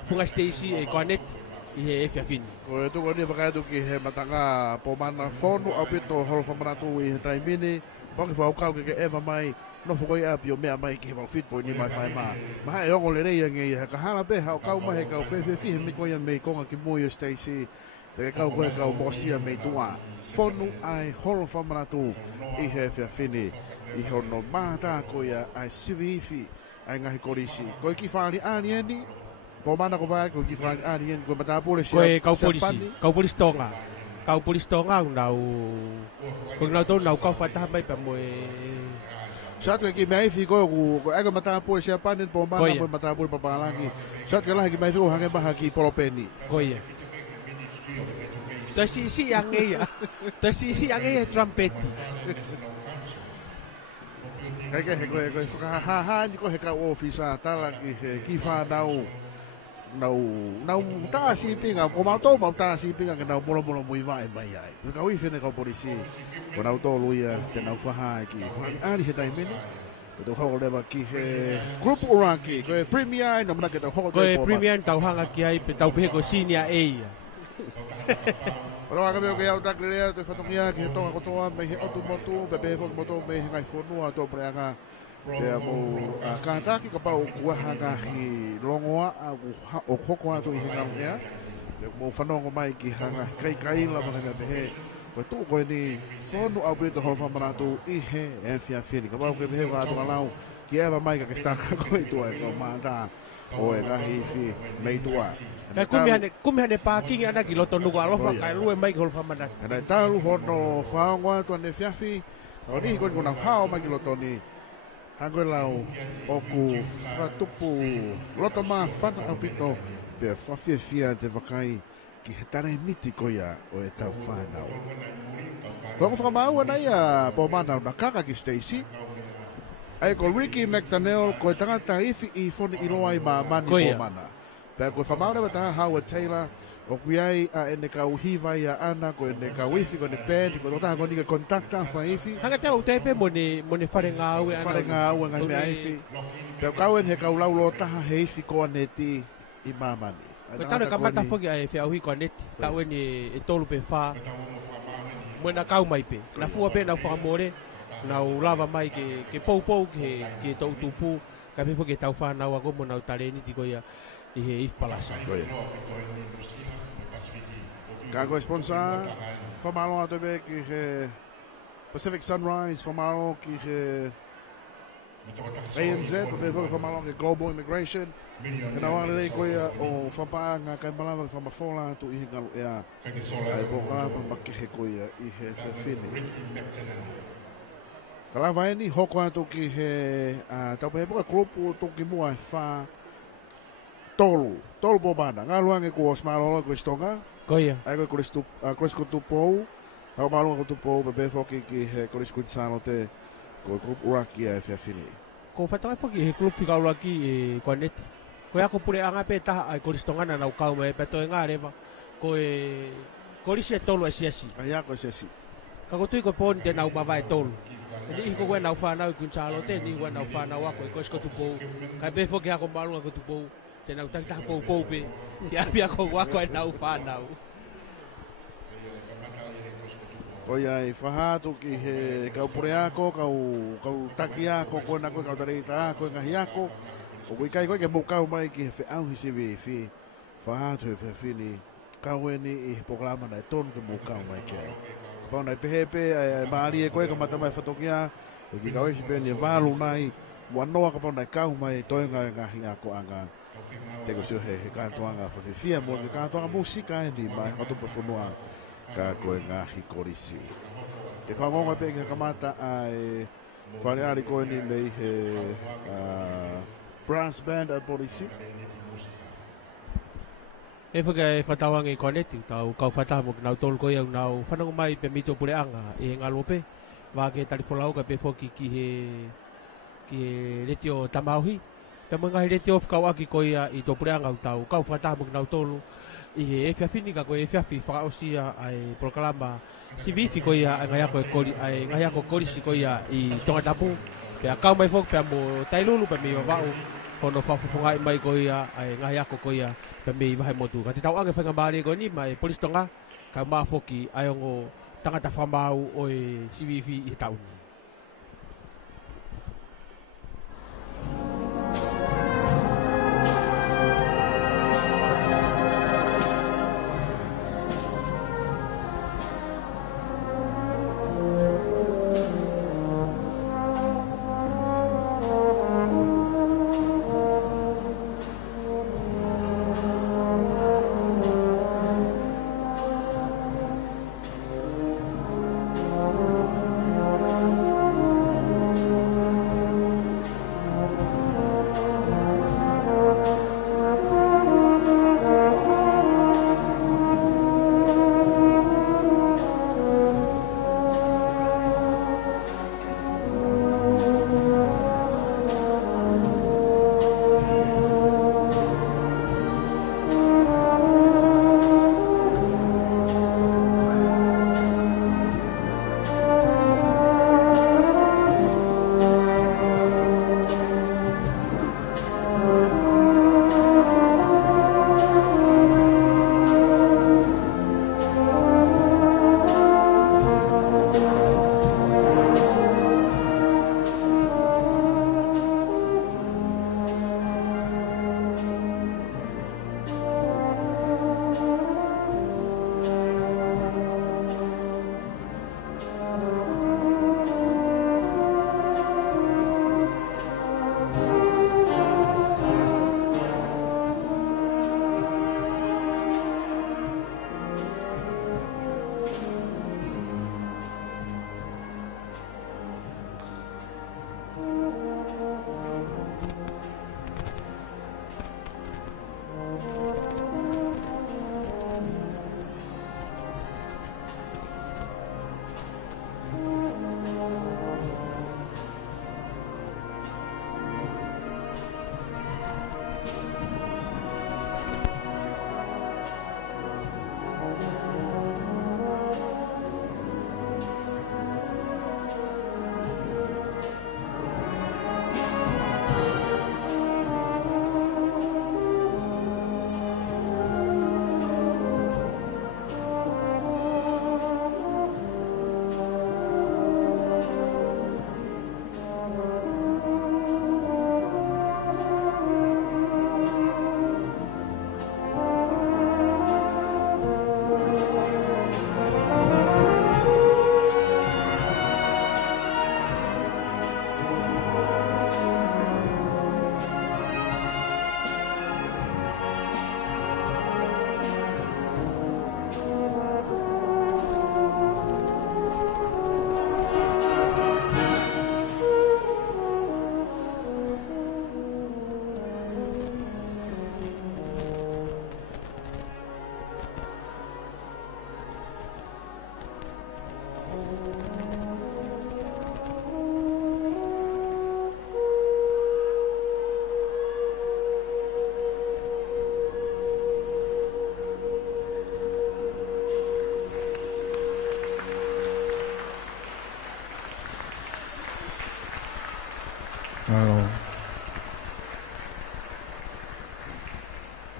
funga Stacy e Connect i he fiafini. Ko tu ko ni pakaitu ki he matanga po mana fonu apito hol famanatu i tai mini pang fa ukau ke eva mai no fo ko ia pio me mai ki ba fit po ni mai fai ma ma e ongo le rei ngi ka hala be ha ukau mai ka fe fi mi ko ia me ko ki mo Stacy te ka ko ka bosia me tua fonu ai hol famanatu i he fiafini i hono mata ko ia ai sivifi ai ngahi korisi ko ki fali ani ni po mana ko vai ko ki fali ani ko mata pole Ko kau polisi tonga nau ko nau to nau kau fata mai pa mo Satu ki mai fi ko ai ko mata pole sia panen po mana ko mata pole papalangi satu kala ki mai fi ko hange bahagi polopeni ko ia. Tasi yang e trumpet. Kaya ko ha ni ko he ka ofisa tala ki fa nau ta si pinga ko ma to ma ta si pinga ke nau bolo mui vai mai ai ka ui fene ka polisi ko nau to luia te nau fa ha ki fa ali he tai meni ko ho le ba ki he group oranki ko premier no mana ke to ho Ko premier tau hanga ki ai pe tau pe ko senior A. Ora ka me ke au tak le te fa to ki to ko to me he otu motu be fo motu me ngai fonu to preanga te amo kantaki ka pau kua hanga hi longoa o hoko atu i hinga mea le mo whanongo mai ki hanga kai la mana me he ko tu ko ni sonu au beto ho fa manatu i he e fia fili ka pau ke he wa atu alau ki eva mai ka sta ko i tu e ko mata o e ga hi fi mei tua Ka kumi hane parking ana ki loto nuku alofa kai lue mai ki hol fa manatu. Ana talu hono whaongoa tu ane fiafi o ni ko na hao mai ki loto ni Hangwe lau oku whatupu loto mā whana au pito pe whawhia te wakai ki he tare niti ko ia o e tau whanau. Ko mo whamau ana ia po mana na kaka ki Stacey. Ai ko Ricky McDaniel ko e tangata ifi I foni I loa I mamani po mana. Pea ko whamau na ta Howard Taylor o kuiai a ene ka uhiva ia ana ko ene ka wifi ko ne pen ko ta ko ni ka kontakta fa ifi. Hanga te o te pe mo ne wharenga au e ana. Wharenga au ngai me ifi. Pea kauen he ka ulau taha he ifi ko aneti I mamani. Ko tana ka mata foki ai fe auhi ko aneti. Ka weni e tolu pe fa. Mo na kau mai pe. Na fua pe na fa more. Na u lava mai ke pou ke tau tupu. Ka pe foki tau fa na wa go mo na tare ni tiko ia I he if palasa. Ka ko sponsor famalo ato be ki he Pacific Sunrise famalo ki he ANZ pe foki famalo ke Global Immigration. Na wale dei ko ia o fapa nga kai balava fa mafola tu I galu ia. Ai po kala pa ki he ko ia I he fini. Kala vai ni hoko ato ki he tau pe po grupo to ki mua fa tolu po bana ngaluange ko osmalo ko stonga ko ia ai ko kristo tu pou au malo ko tu pou be foki ki he kristo salo te ko uraki e fini ko fatanga foki he klub fika uraki e koneti ko ya ko pure anga pe ta ai kristo ngana na ukau me pe to ngareva ko e korisi tolu asiasi ai ko asiasi ka ko tu ko pon te na uma vai tolu ni ko na ufa na ku salo te ni na ufa na wa ko kristo tu pou ka be foki ko malo ko tu pou Tena utang tak pou pe. Ya pia ko wa ko na ufana. Ko ia I whahatu ki he kaupureako, kau takiako, ko na koe kautarita ko ngahiako. O kui kai koe ke mokau mai ki he whiau hi siwi fi. Whahatu he whiwhini. Kaueni I he poklama na e tonu ke mokau mai ke. Pauna I pehepe, maari e koe ka matamai whatokia. O ki kau ehi pe ni walu nai. Wanoa ka pauna I kau mai toenga ngahiako anga. Teko sio he katoanga whawhiwhia mo ni katoanga musika e ni mai matupa whanua ka koe ngahi korisi. E whangonga pe ki kamata ai whareari koe ni mei he brass band a polisi. E whaka e whatawanga I koneti, kau whataha mo kinau tolu koe au nau whanonga mai pe mito pule anga e ngalo pe. Wā ke tarifolau ka pe whoki ki he reti o tamauhi. Ka mga hireti of kawaki ko ia I to preanga tau kau fatah mo nau tolu I he fiafini ka ko e fiafi fakaosia ai proklama sibifi ko ia ngaya ko koli ai ngaya ko koli si ko ia I tonga tapu pe ka mai fok pe mo tailulu pe mi wa hono fafufunga mai ko ia ai ngaya ko ia pe mi vai motu ka tau anga fanga bari ko ni mai polis tonga ka ma foki ai ngo tanga tafambau o sibifi I tauni.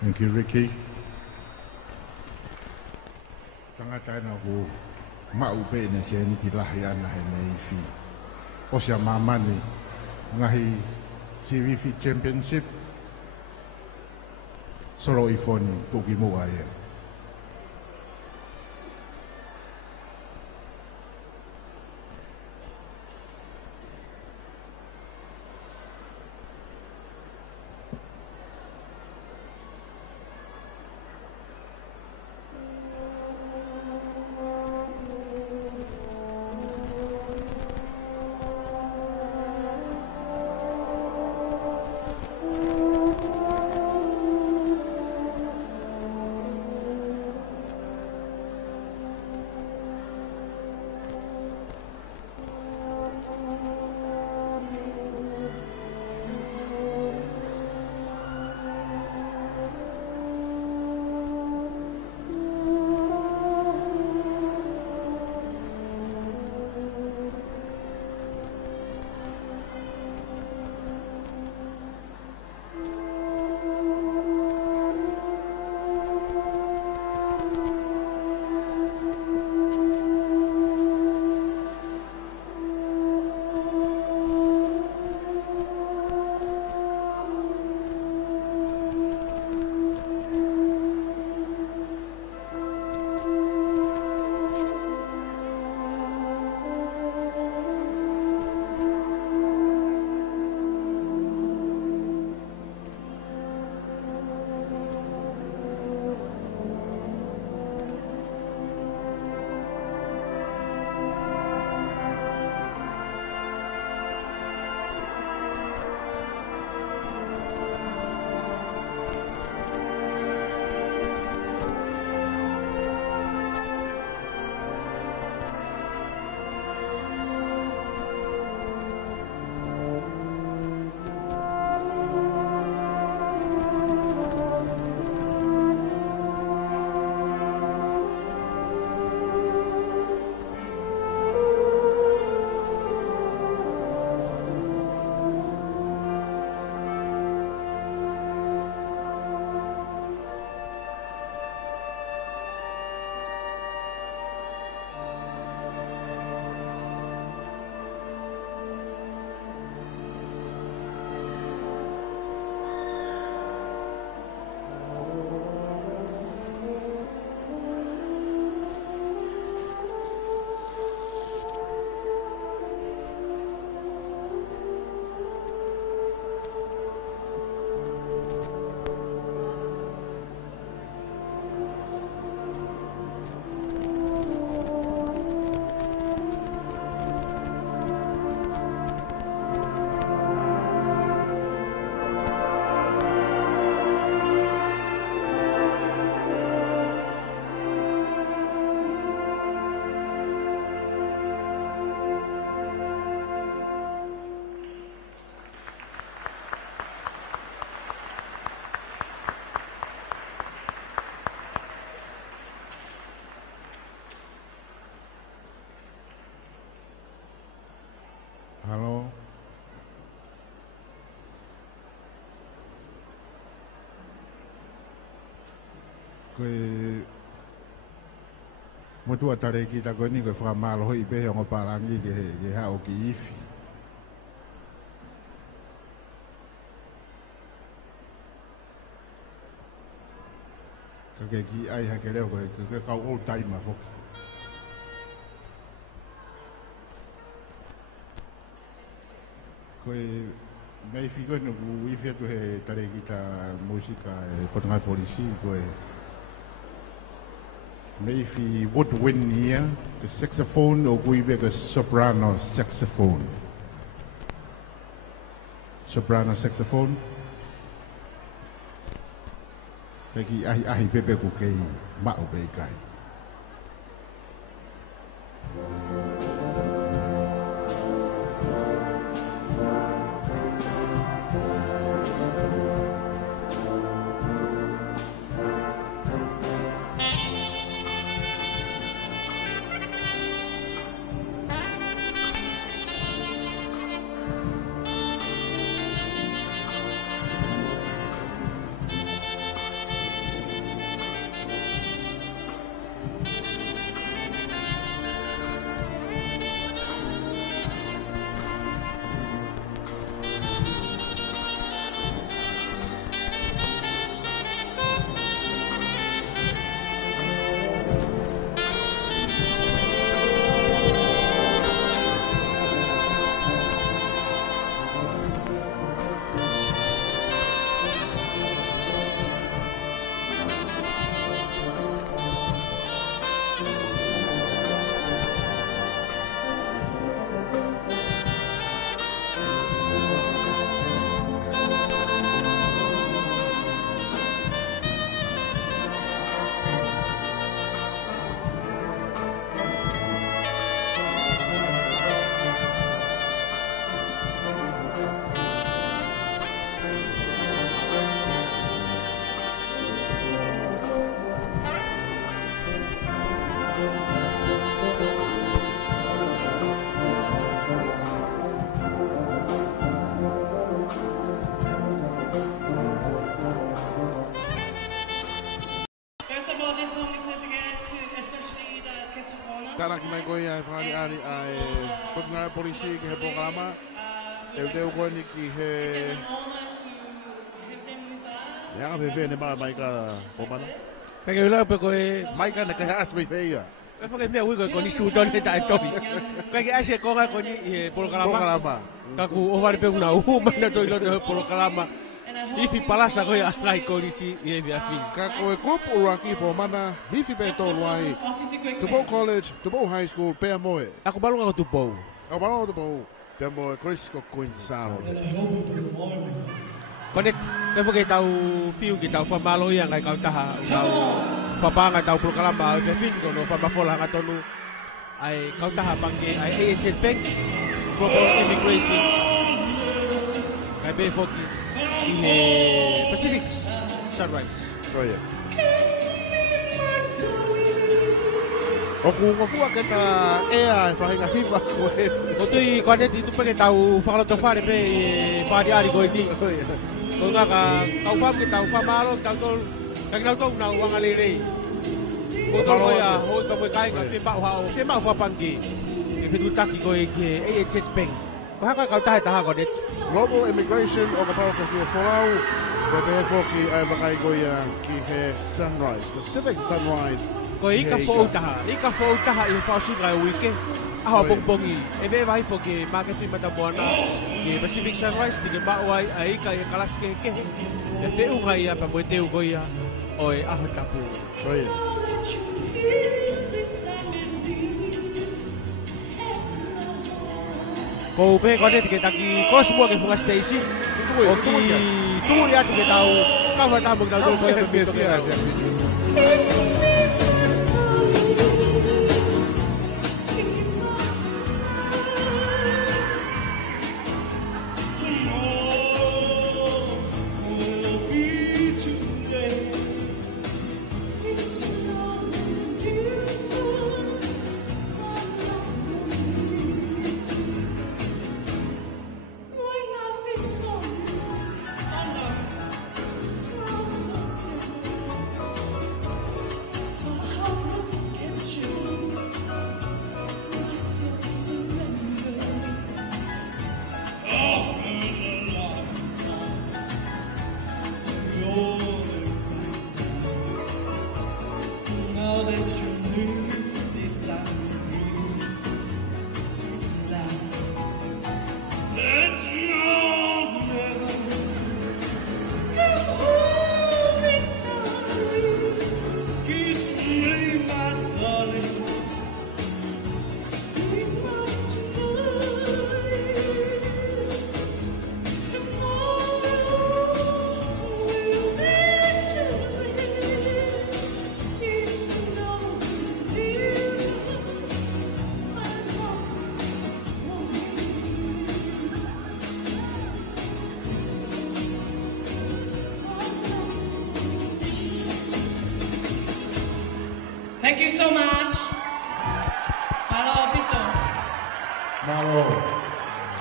Thank you, Ricky. Tangata na ko maupe na siya ni kilahian na hinaifi. O siya mamani ngahi CVF Championship solo ifoni tuki mo aya. Halo. Koe motua tare ki ta koe ni koe whakamalo hoi pehe o parangi ke hao ki ifi. Ka ke ki ai hake leo koe kau all time a foki. Koe mei whiko no ku iwi atu he tare ki ta musika e potangai polisi koe mei fi woodwind nia ke saxophone o kui be ke soprano saxophone. Soprano saxophone peki ahi pepe ku kei ma'u bei kai. Cara que mai koe ai whani ari ai putngai polisi ki he programa. Teu koe ni ki he... Ia me vene mai ka pomana. Kaya wala pa ko Mai ka na kaya asme feia. e fa ke mea ui ko ni studon he tai toi. Kaya ase ko ga ko ni programa. Ka ku o vale pe una mana toi lo de programa. Ifi palasa ko ya ngai ko ni si e via fin. Ka ko e grupo aquí pomana hifi pe to luai. Tupo College, Tupo High School, pe moe. Ako balong ako tupo. Au balong Tupo. Pe moe Chris ko Queensalo. Konek e fa ke tau fiu ki tau fa malo ia ngai ka taha tau fa panga tau programa e fin ko no fa mafola nga tonu ai ka taha pange ai AHL Bank Global Immigration kai be foki i Pacific Sunrise. Oh yeah. Oku ngofua ke ta ea e whahinga hiwa koe. Ko tui konet itu pe tau fa lo to fare pe fa di ari ko ni. Ko nga ka tau fam ki tau fa malo tau tol ka nau tong na wang ale rei. Ko to ko ya ho to ko kai ka pe ba wa o pe ma fa pangi. E pe du taki ko e AHH Bank. Ko ha ka ta ha ko det. Global Immigration o ka pao ka fia wholau. Pepe foki ai makai ko ia ki he Sunrise, Pacific Sunrise. Ko ika fo taha i fa su ga weekend. Ah bong bongi. E be vai foki marketing mata bona. Ki Pacific Sunrise di ba wai ai ka kalas ke. E te u ga ia pa mo te u ko ia. Oi ah tapu. Oi. Ko pe ko te taki Cosmo ke funga station. O ki tu ya tu ke tau. Ka fa ta mo na do ko e pe to ke. Thank you so much. Malo, Pito. Malo.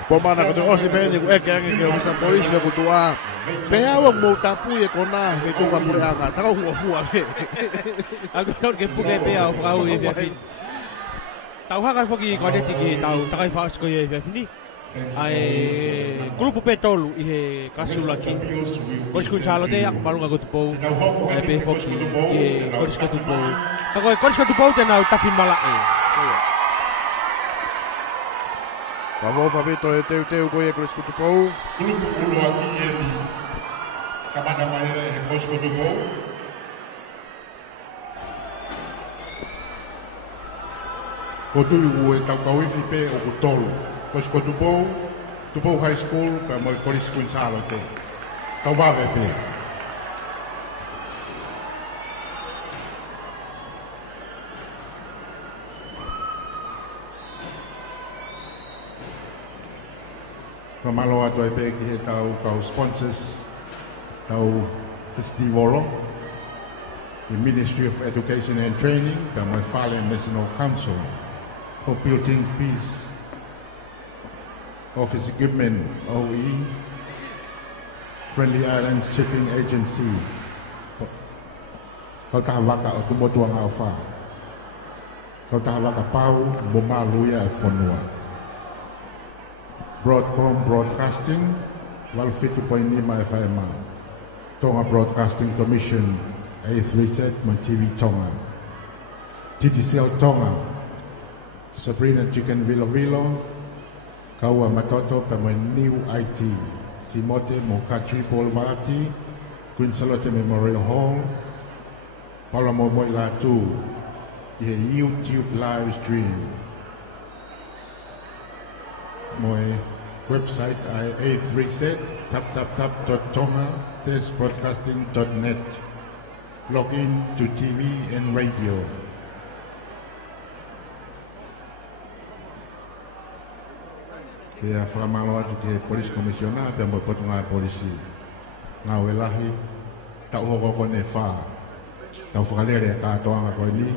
Pomana ko o si pene ko e ke ngi ke sa polisi ko tua. Pe awa mo tapu e kona e ko fa pure anga. Ta ko fu ave. Aku tahu ke puke pe au frau e via fin. Tau ha ka foki ko de tiki tau ta kai fa ko e via fini. Ai grupo petolu i he kasula ki. Ko scuchalo te aku malu ngago tupo. E pe foki ke ko ska tupo. Ko ska tupo te na ta fin mala e. Vamos fa veto e teu ko e ko ska tupo. Grupo ulo aki e ni. Kamana mai e kosko do bo. Ko tu u e tau kau fi pe o tolo. Kosko do bo. Tupo High School pa mo College Queensalo te. Tau ba pe. Pamalo ato e pe ki he tau kau sponsors tau festivalo the Ministry of Education and Training by my Falen National Council for Building Peace Office Equipment OE Friendly Islands Shipping Agency Kau waka o tumotuang alfa kau tahu kapau bomaluya fonua. Broadcom Broadcasting, wal 50.5 FM. Tonga Broadcasting Commission, A3Z, TV Tonga. TTCL Tonga, Sabrina Chicken Vilo, Kaua Matoto, Pama New IT, Simote Mokatri Paul Marati, Queen Salote Memorial Hall, Palamo Moilatu, YouTube live stream. My website A3Z, tap.tonga.testbroadcasting.net. Log in to TV and radio. Ia whamaloa tu ke polis komisiona pe mo potunga polisi. Ngā welahi tau hoko ne wha. Tau whakalere ka toanga koe ni.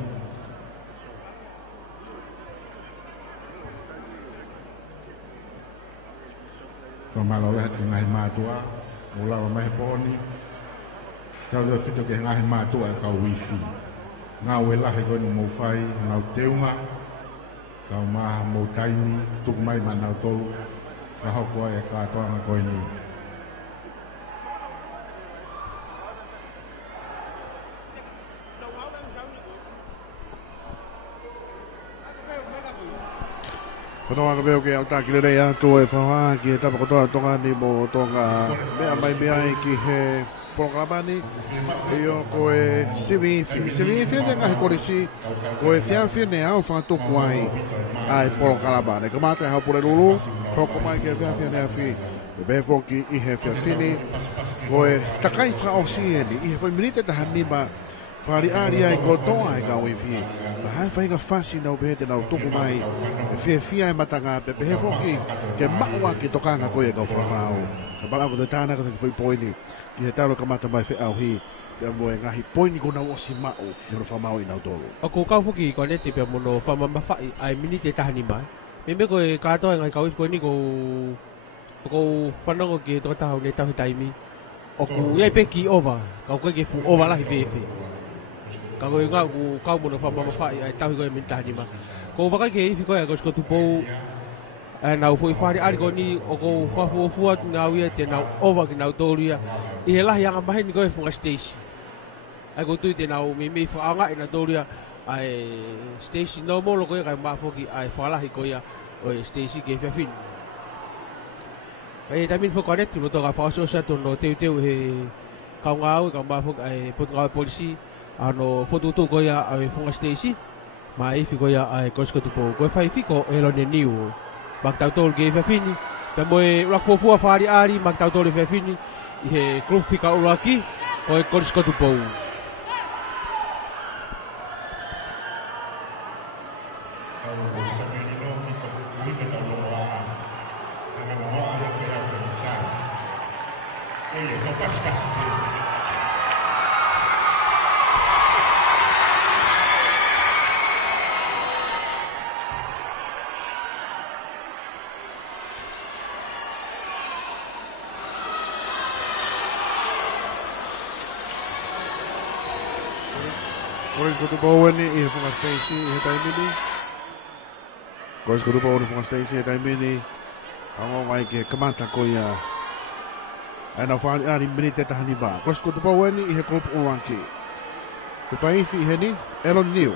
Whamaloa hati ngahi mātua. Mula wa mahi pōni. Kau dua whito ke ngahi mātua e kau wifi. Ngā welahi koe ni mou whai ngau teunga. Kau maha mou taini, tuk mai manau tolu, whahokua e kātoanga koe ni. Kotoa ka veo ke au tākile rei atu e whawha ki he tapa kotoa tonga ni mo tonga mea mai mea e ki he programa ni e o koe sivifi ne ngahi korisi koe whiawhi ne au whātuku ai ai programa ne ka mātai hau pure lulu roko mai ke whiawhi ne awhi e befo ki i he whiawhi ni koe takai whaosi e ni i he whai minite taha nima whari ari ai kotoa e ka uiwhi ma hai whaiga whasi nau behe te nau tuku mai e whiawhi ai matanga pe behe foki ke maua ki tokanga koe e kau whamau ka bala ko te tāna ka te whai poini ki he taro ka mata mai whi au hi pia mo e ngahi poini ko nau osi mau i horo whamau i nau tolu. O ko kau fuki ko neti pia mono whamamawhai ai minite tahani mai. Me ko e kātoa ngai kau isko ni ko whanongo ki toka tahau ne tahi taimi. O ku iai pe ki ova, kau koe ke fu ova lahi whewe. Kau koe ngā ku kau mono whamamawhai ai tahi koe minite tahani mai. Ko wakai ke iwi koe a koe sko tupou nau foi whare ari ko ni o ko whafuofua ngau ia te nau ova ki nau tōru ia i he lahi anga mahi ni koe whunga Stacey ai ko tui te nau me whaanga i na tōru ia ai Stacey no molo koe kai mafoki ai whalahi koe ia o Stacey ke whiawhini ai tamin whakaretu no toka whaososa tono teu he kaunga au ka mafoki ai potunga au polisi ano whotutu koe ia ai whunga Stacey ma iwi koe ia ai koskotupo koe whaiwhiko e lone niu mak tau tol ge whiawhini pe moe rak fofua whari ari mak tau tol e whiawhini i he klub whika uro aki o e koriskotu pou. Koriskutu Bowen i he whunga Stacey i he taimini. Koriskutu Bowen i whunga Stacey i he taimini. Ango mai ke kamata ko ia. Aina whaari ari minite tahani ba. Koriskutu Bowen i he klub Oranki. He whaifi i he ni, Elon Neal.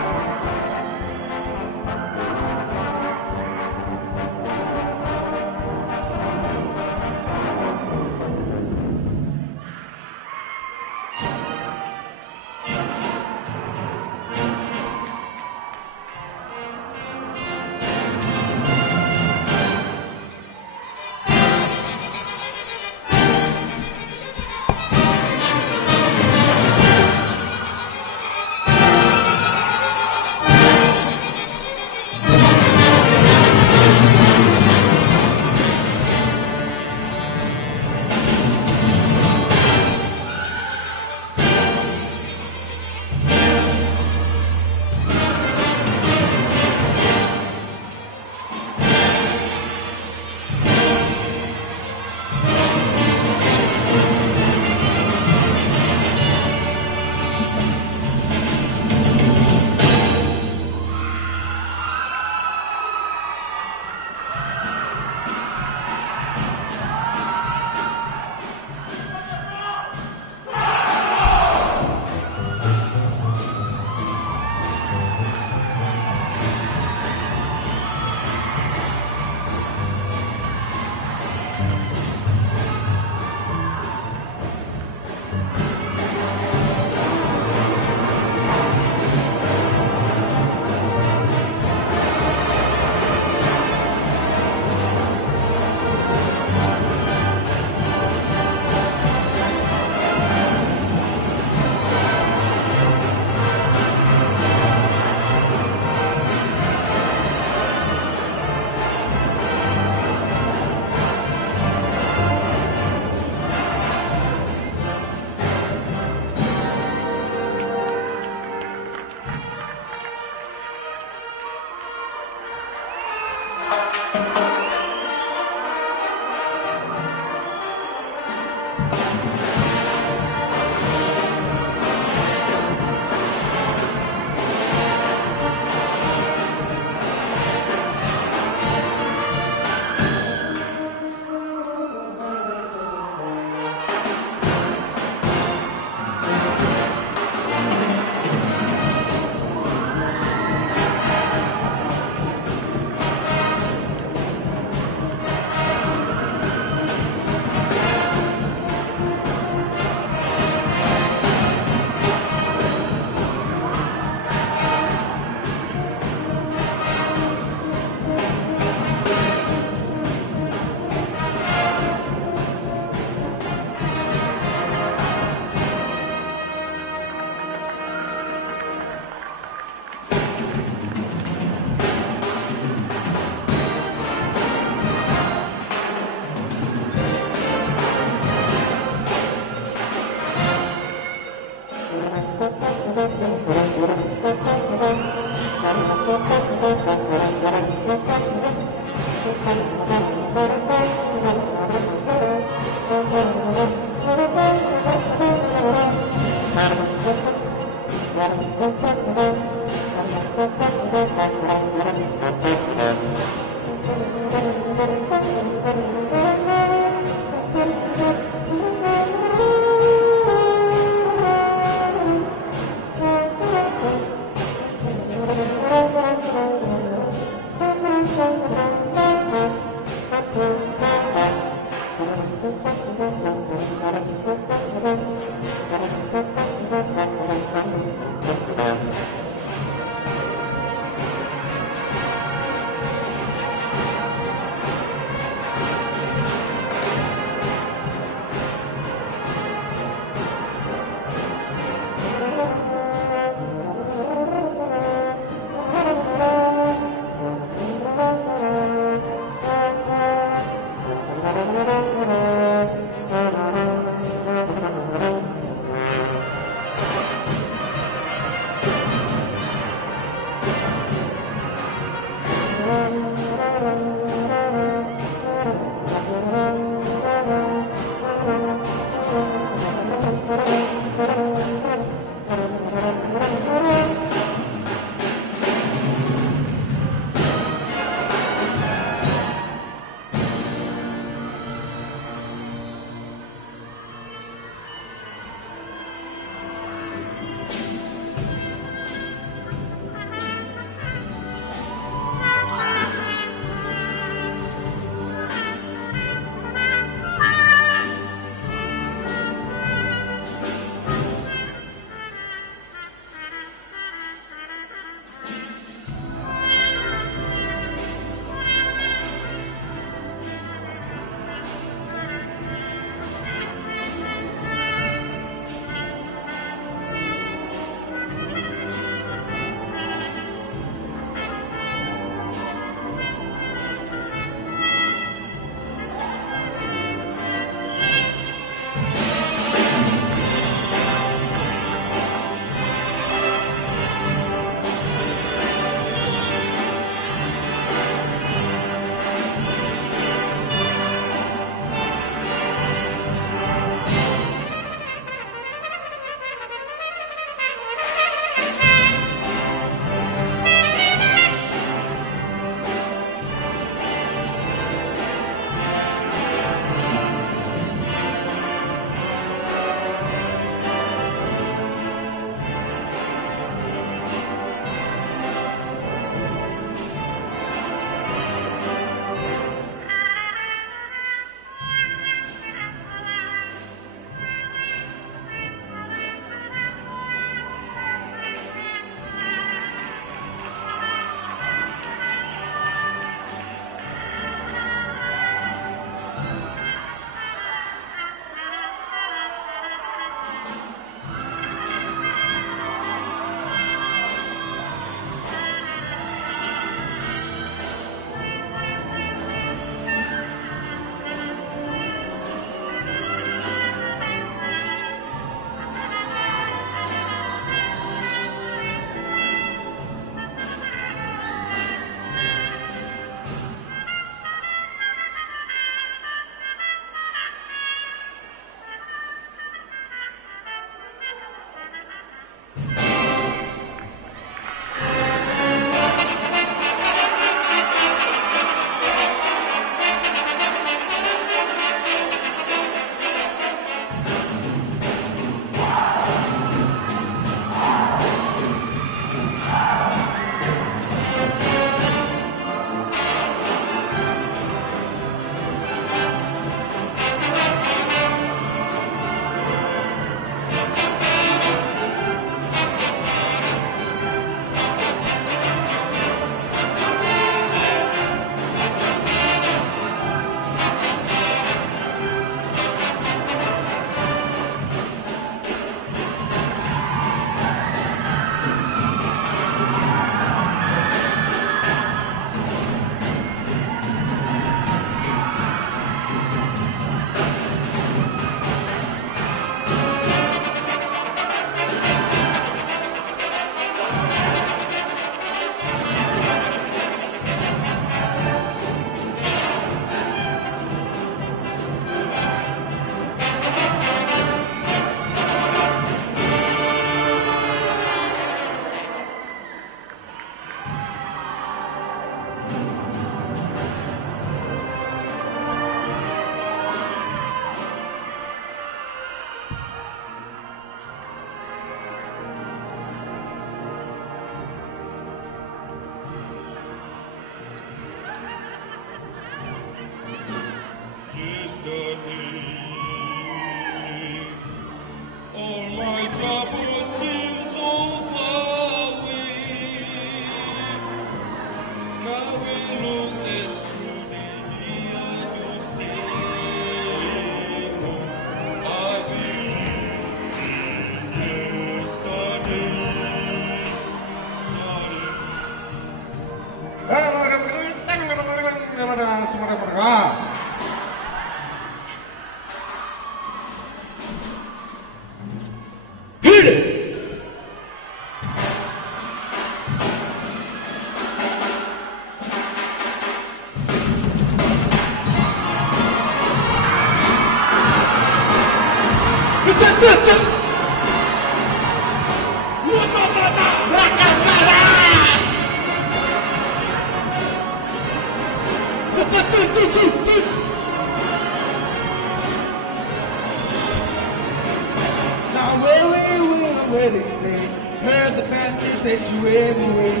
wedding day. Heard the bad news that you everywhere.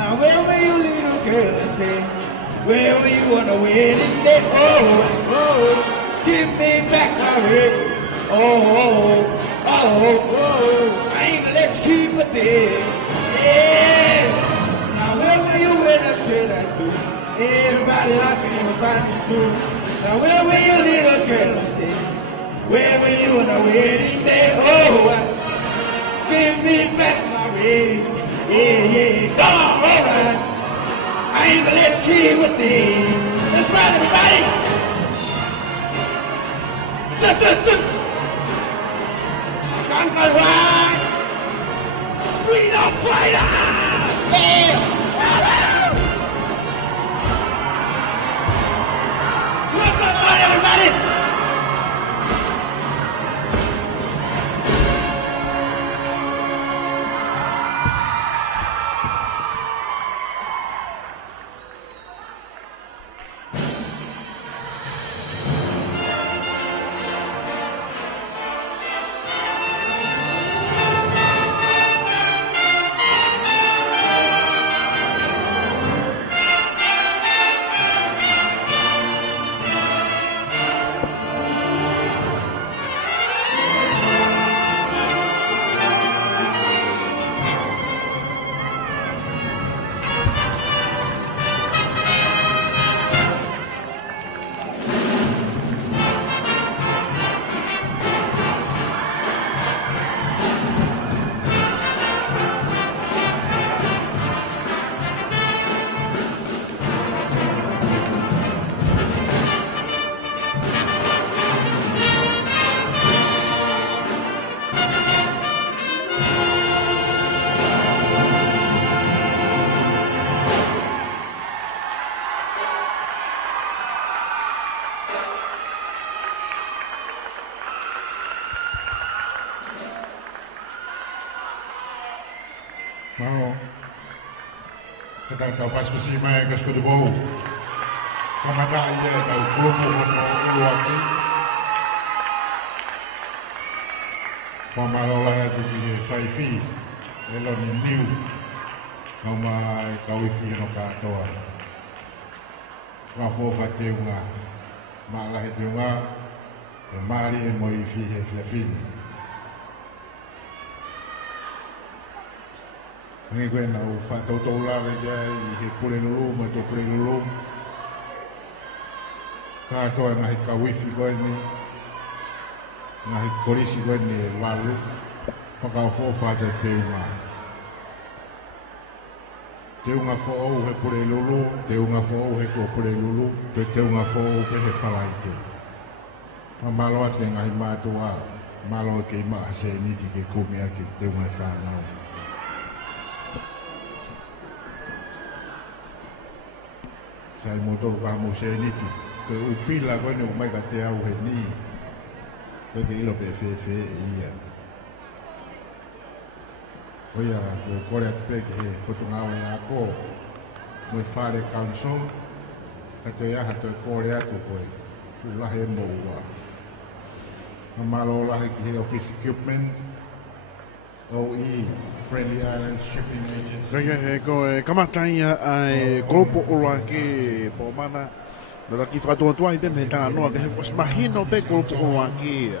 Now where were you, little girl? I say, where were you on a wedding day? Oh, oh, give me back my ring. Oh, oh, oh, oh, I ain't gonna let you keep it there. Yeah. Now where were you when I said I do? Everybody laughing and find you soon. Now where were you, little girl? I said, where were you on a wedding day? Oh, give me back my ring. Yeah, yeah, come on, alright. I ain't gonna let you keep with it. Let's ride, everybody. Come on, ride. Freedom fighter. Yeah. Look, come on, everybody. Mau kita tahu pas besi mai ke sekolah bau. Kamada ia tahu grupo ono uruaki. Famarola itu di Faifi, elon new. Kau mai kau ifi no katoa. Kau fofa teunga, malah teunga, mari mo ifi hefin. Ngi koe na u whātautau lawe kia I he pule lulu, mai tō pule lulu. Kātoa ngahi ka wifi koe ni, ngahi korisi koe ni e walu, whakao whōwhātai teunga. Teunga whōu he pule lulu, teunga whōu he tō pule lulu, te teunga whōu pe he whalaite. Whamaloa te ngahi mātua, malo ke I maa se niti ke kumea ke teunga e whanau. Sai motor ka mo se niti ke upila ko ne umai ka te au he ni ko ke ilo pe fe ia ko ia ko kore at pe ke ko tu ngau ia ko mo fare council ka te ia ha te kore atu ko fu la he mo wa amalo la he ki office equipment OE Friendly Islands Shipping Agency. Kaya ko kamatai ai grupo Uruaki po mana na ki whakatoa I pe me tanga noa ke was mahino pe grupo Uruaki.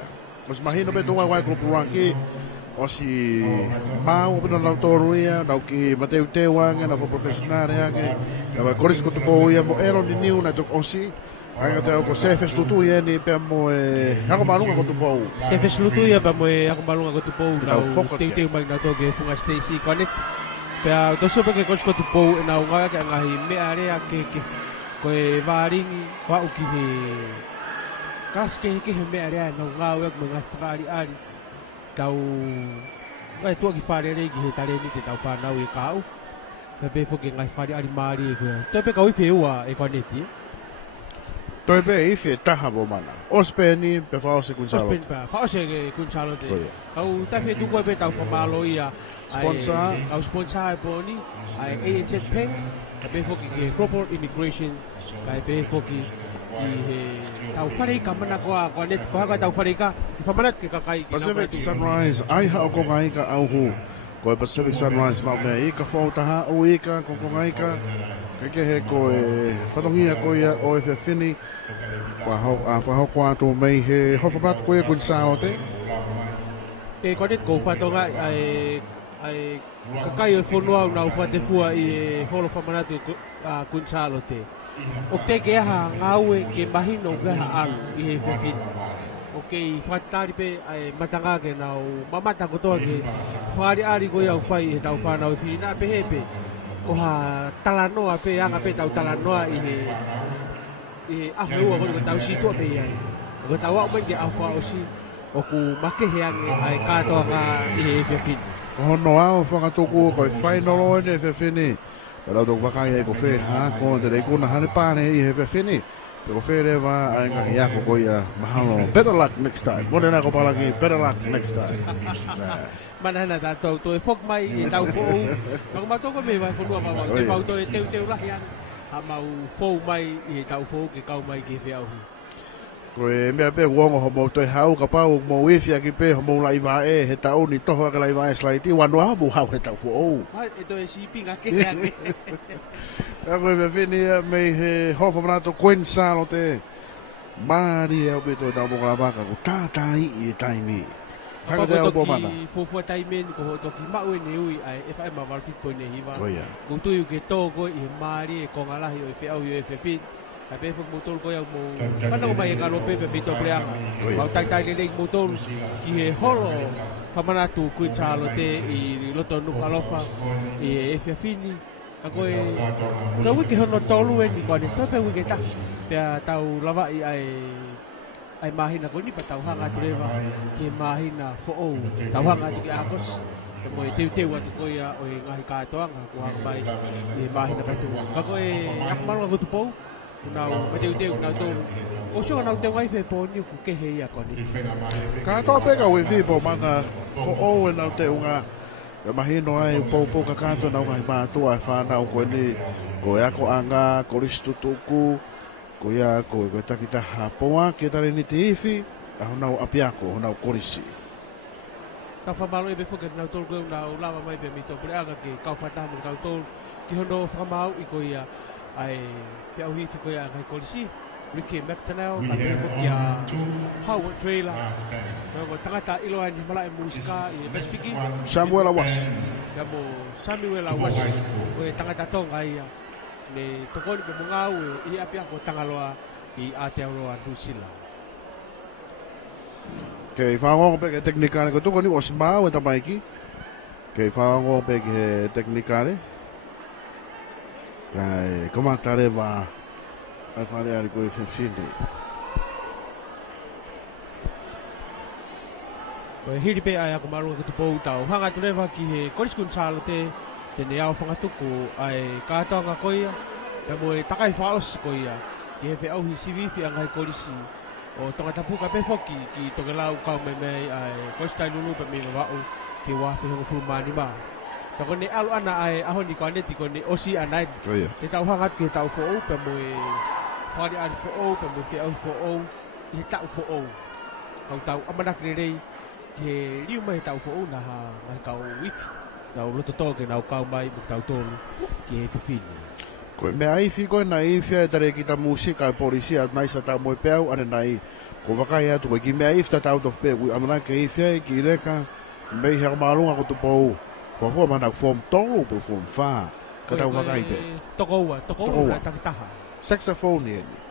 Was mahino pe tonga wai grupo Uruaki o si mau pe na autoria na ki mateu te wanga na fo professional yake. Na wa koris ko to ia mo ero ni niu na to osi. Ai te ko se festutu ia ni pe mo ako malunga ko to po. Se festutu ia pe mo ako malunga ko to po na te mai na to ke funga Stacy Connect. Pe a to so pe ke ko to po na unga ka ngahi me area ke ko e varingi wa uki he kas ke me area na unga wa mo ngai whakari ari tau vai to ki whare re ki he tare ni te tau whanau I kau. Pe fo ke ngai whare ari mari ko. Te pe ka ui feua e Connect. Toi pe ife taha bo mana. Ospeni pe fao se kun salo. Ospeni pe fao se kun salo te. Au ta fe tu ko pe tau famalo ia. Sponsor. Au sponsor po ni. Ai ANZ Bank. Pe foki ke proper immigration. Pe foki he tau wharika mana koa net koa ka tau wharika i whamanat ke kakai Pacific Sunrise ai hao ko ngai ka au hu ko Pacific Sunrise ma me I ka fo taha o I ka ko ngai ka ke he ko e whatongia ko ia o e whini whahau koa tō mei he hofaprat ko e kun sao te e ko net ko whatonga ai kakai o whonua na whate fua I holo whamanatu kun salo te o te ke ha ngaue ke mahino ke ha alu I he whiwhini o ke I whatari pe ai matanga ke nau mamata kotoa ke whari ari ko iau whai he tau whanau I whini na pe hepe ko ha talanoa pe anga pe tau talanoa I he ahu ua ko tau situa pe iai ko tau au mange au wha o si o ku make he ange ai katoa ka I he whiwhini hono au whakatoko ko e whainoro ne whiwhini Pero do wakai ai ko fe ha ko te rei kuna hane pane I he whiwhini Pero fe rewa ai ngahi ako ko ia mahalo better luck next time Mone na ko palagi better luck next time Manana tātou to e whok mai I tau whou Whaka matoko me mai whanua mawa Te whau to e teu rahi ana Ha mau whou mai I tau whou ke kau mai ke whiauhi Ko e mea pe uongo ho mo toi hau ka pau mo wifia ki pe ho mo laiva e he tau ni toho ka laiva e slaiti wanu hau mo hau he tau fuou. Mai e to e sipinga ke ake Ka koe me whini me he hofa manato koen salo te Mari e upe toi tau mo kala waka ko tātai I e taimi. Haka te au po mana. Fofua taimeni ko ho toki mau e ne ui ai e whae ma walfit po ne hiwa Koia. Ko tuiu ke tō koe I he maari e kongalahi o e whiau I e whiwhit Ai pe fuk motor ko yang mo mana ko mai ngalo pe pe to preanga mau tai tai le motor ki he holo famana tu ku chalo te I loto nu alofa e fini ka ko e ka wiki hono tolu e ni ko ni to pe wiki ta pe tau lava I ai mahina ko ni pa tau hanga treva ke mahina fo o tau hanga ki akos ko e teu atu ko ia o ngahi ka toanga ko hang mai e mahina pa tu ka ko e akmal ko tu pou Nau mateu nau tō o so nau te wai fe po ni ku ke he ia ko ni Ka tō peka ui fi po mana fo o e nau te unga Ka mahino ai po ka kato nau ngai mātua e whanau koe ni Ko e ako anga, ko ristu tuku Ko ia ko e koe takita hapoa ke tare ni te ifi A honau apiako, honau korisi Ta whamalo e be fuke nau tō koe nau lava mai pe mi tō preanga ke kau whatamu kau tō ki hono whamau I ko ia ai te au hiti ko ia ngai kolisi Ricky McDonnell ka te ki a Howard Trailer ko tangata ilo ai mala e musika I Pacific Samuel Awas ya mo Samuel Awas ko tangata tonga ia ne tokoni pe mungau I apia ko tangaloa I Aotearoa Dusila Kei whangongo pe ke teknikane ko tukoni o simau e tamaiki Kei whangongo pe ke teknikane Kai komatare wa ai whare ari koe whiwhine. Ko hiri pe ai ako marunga ki tupou tau. Hanga turewa ki he koriskun salo te ne au whangatuku ai kātonga koia. Pe mo e takai whaos koia. Ki he whi au hi siwifi angai korisi. O tonga tapuka pe foki ki toke lau kau me mei ai koristai lulu pe me mawau ki wafi hongo fulmani maa. Ko ne alu ana ai aho ni ko ne ti ko ne osi anai. Koia. Te tau hangat ke tau fo pe mo e fari ari fo pe mo fi au fo I tau fo kau tau amana krerei ke riu mai tau fo na ha mai kau wifi. Na loto to ke na kau mai mo tau tolu ke fifini. Koe me ai fi koe na ifia e tare ki ta musika e polisia nai sa tau moe peau ane nai ko wakai atu koe ki me ai ifta tau tof pe ui amana ke ifia e ki reka mei hea marunga ko tupou. Ko fo mana form tolu pe form fa ka tau wakai pe. Toko ua na takitaha. Saxophone ni.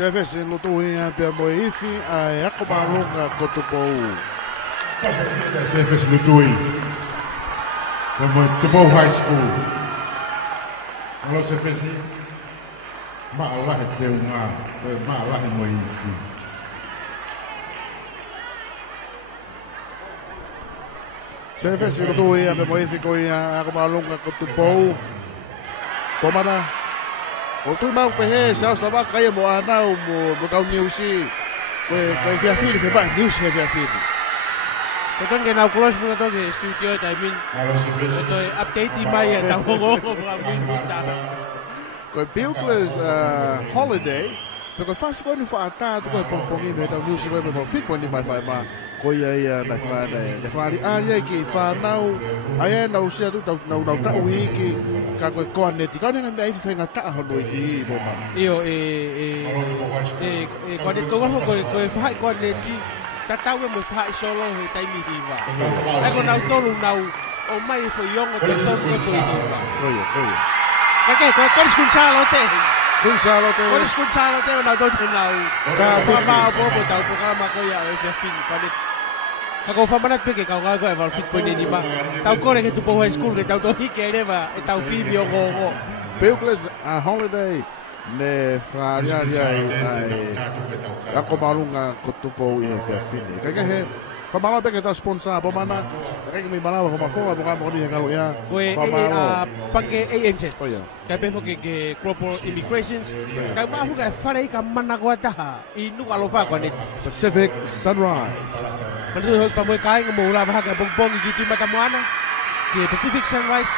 Service in Lutuia, Bemoifi, I Akomalunga Kotupo. Service Lutui. From Tubo High School. Hello, Service. Ma'alah Deuma, Ma'alah Moifi. Service in Lutuia, Bemoifi, Akomalunga Kotupo. Pomana. O tu mau pe he sa va kai mo ana mo kau niusi ko via fili fe ba niusi via fili Betul ke nak close pun tu ke studio timing. Itu update di maya tahu ko ko Bugles holiday ko fast ko ni fa ata ko pompongi be tau niusi ko mo fit ko ni mai fa ma ko ia na fa de fa ri ki fa nau ai na usia tu nau ta wiki ka ko connect ka ni ngai fa ngata ho no i bo ma iyo connect ko ko fa connect ta tau mo fa solo he tai mi diva ai ko nau tolu nau o mai fo yongo te tolu ko diva oye ko escuchalo te Gonzalo te na do te nau ka ma bo tau programa ko ya e fin connect Ako famanat pe ke kau kau eval fit point ni ba. Tau kore ke tu po high school ke tau to hikere ba. E tau fibio go. Bugles a holiday ne fraria ai ako malunga kotupo e fini. Kaya he famalo pe ke ta sponsor po mana. Kaya mi balawa ko mafo ba mo ni ngalo ya. Ko pake ANZ. Kaya pe fo ke global immigrations. Kaya ma fu ka fare ka mana ko ta. Inu alo fa ko ni Pacific Sunrise. Menurut pamoy kain mo ula ba ka bongbong gitu mata moana. Ke Pacific Sunrise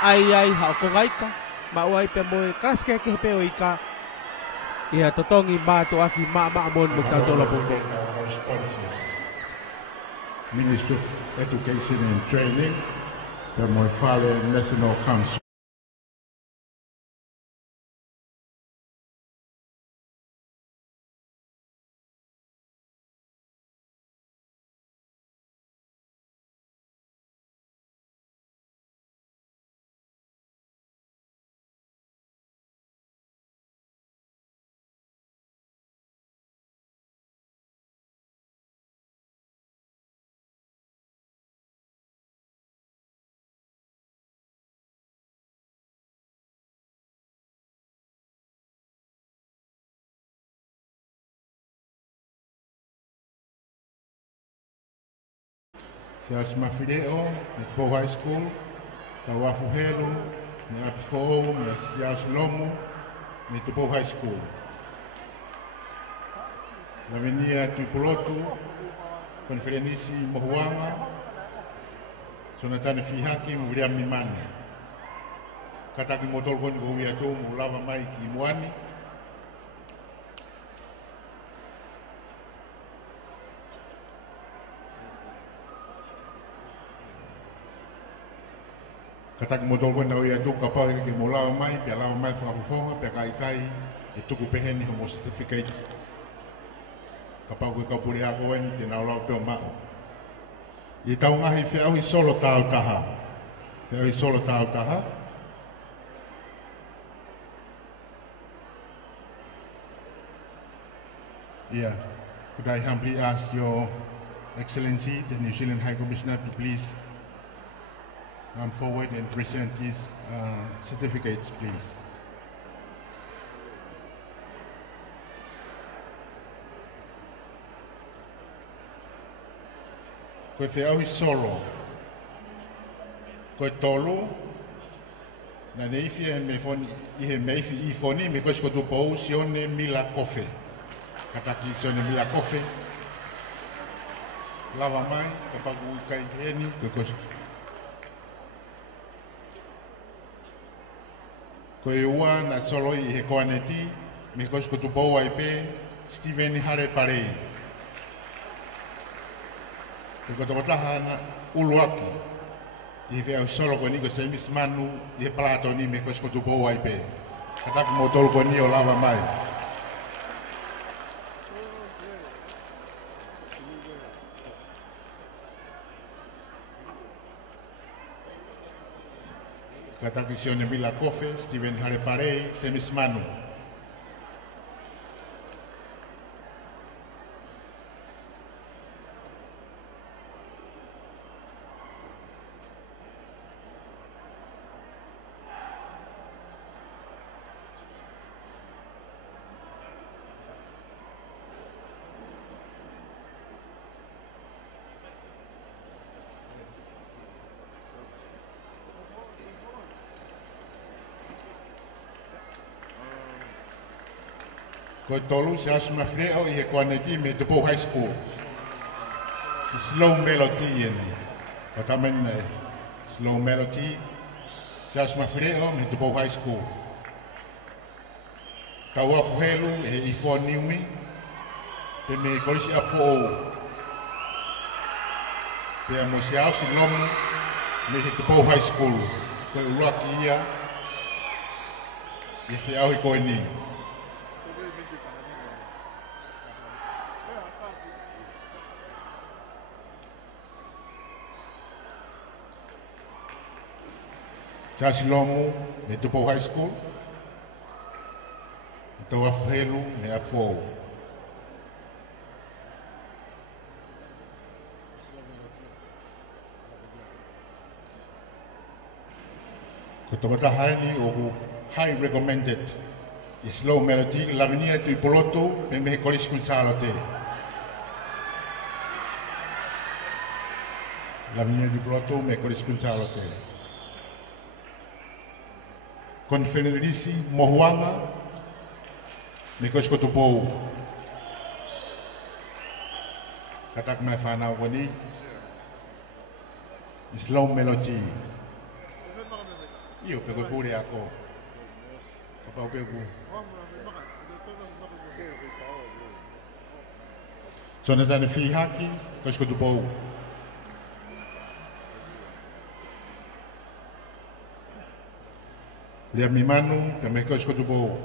ai ha ko ngai ka. Mauai pe moy kras ke pe oika. Ia totongi ma to aki ma mon mo ta to la bongbong. Ministry of Education and Training, the Moifale National Council. Sias Mafideo, at Bo High School, Tawafuhelo, ni Apifo, ni Sias Lomo, ni Tupo High School. La Venia Tupulotu, Conferenisi Mohuanga, Sonatane Fihaki, Muvria Mimani. Kataki Motol Koni Gowiato, Mulava Maiki Mwani. Katak modol ko na uya tu kapal ke mola mai pe la mai fa fonga pe kai e tu ku peheni homo certificate kapal ko ka puli ako en te na la pe ma I tau ngahi fe au solo tau taha fe au solo tau taha yeah, could I humbly ask Your Excellency the New Zealand High Commissioner to please come forward and present his certificates, please. Koe whiau I solo, koe tolu, na neifi e me foni, I meifi I foni, me koe skotu pou sione mila kofe. Kataki sione mila kofe. Lava mai, kapagu kai heni, koe koe Koe ua na solo I he koaneti, me koe skotu pou ai pe, Steven Hare Parei. Koe koe taha na uluaki, I vea solo koe ni koe se mis manu, I he plato ni me koe skotu pou ai pe. Kataki mo tolu koe ni o lava mai. Kataki sione Mila Kofe, Steven Hare Parei, Semis Manu. Ko tolu se asma freo I kwaneti me Te Pou High School. Slow melody in. Ko tamen slow melody se asma freo me Te Pou High School. Taua fuhelu I fo niwi pe me kolisi apfo. Pe mo se asi lomu me Te Pou High School. Ko luaki ia I se au I koe ni. Sa silomu me Te Pou High School. Tau afuhelu me apfo. Ko tawata haini o high recommended I slow melody lavinia tu poloto me me kolis kunsalote. Lavinia tu poloto me kolis kunsalote. Konfederasi mohuanga me kolis kotopou. Katak me fana wani slow melody. Io pego pure ako. Apa pego. So na tane fi haki kolis kotopou. Lia mi manu pe me kolis kotopou.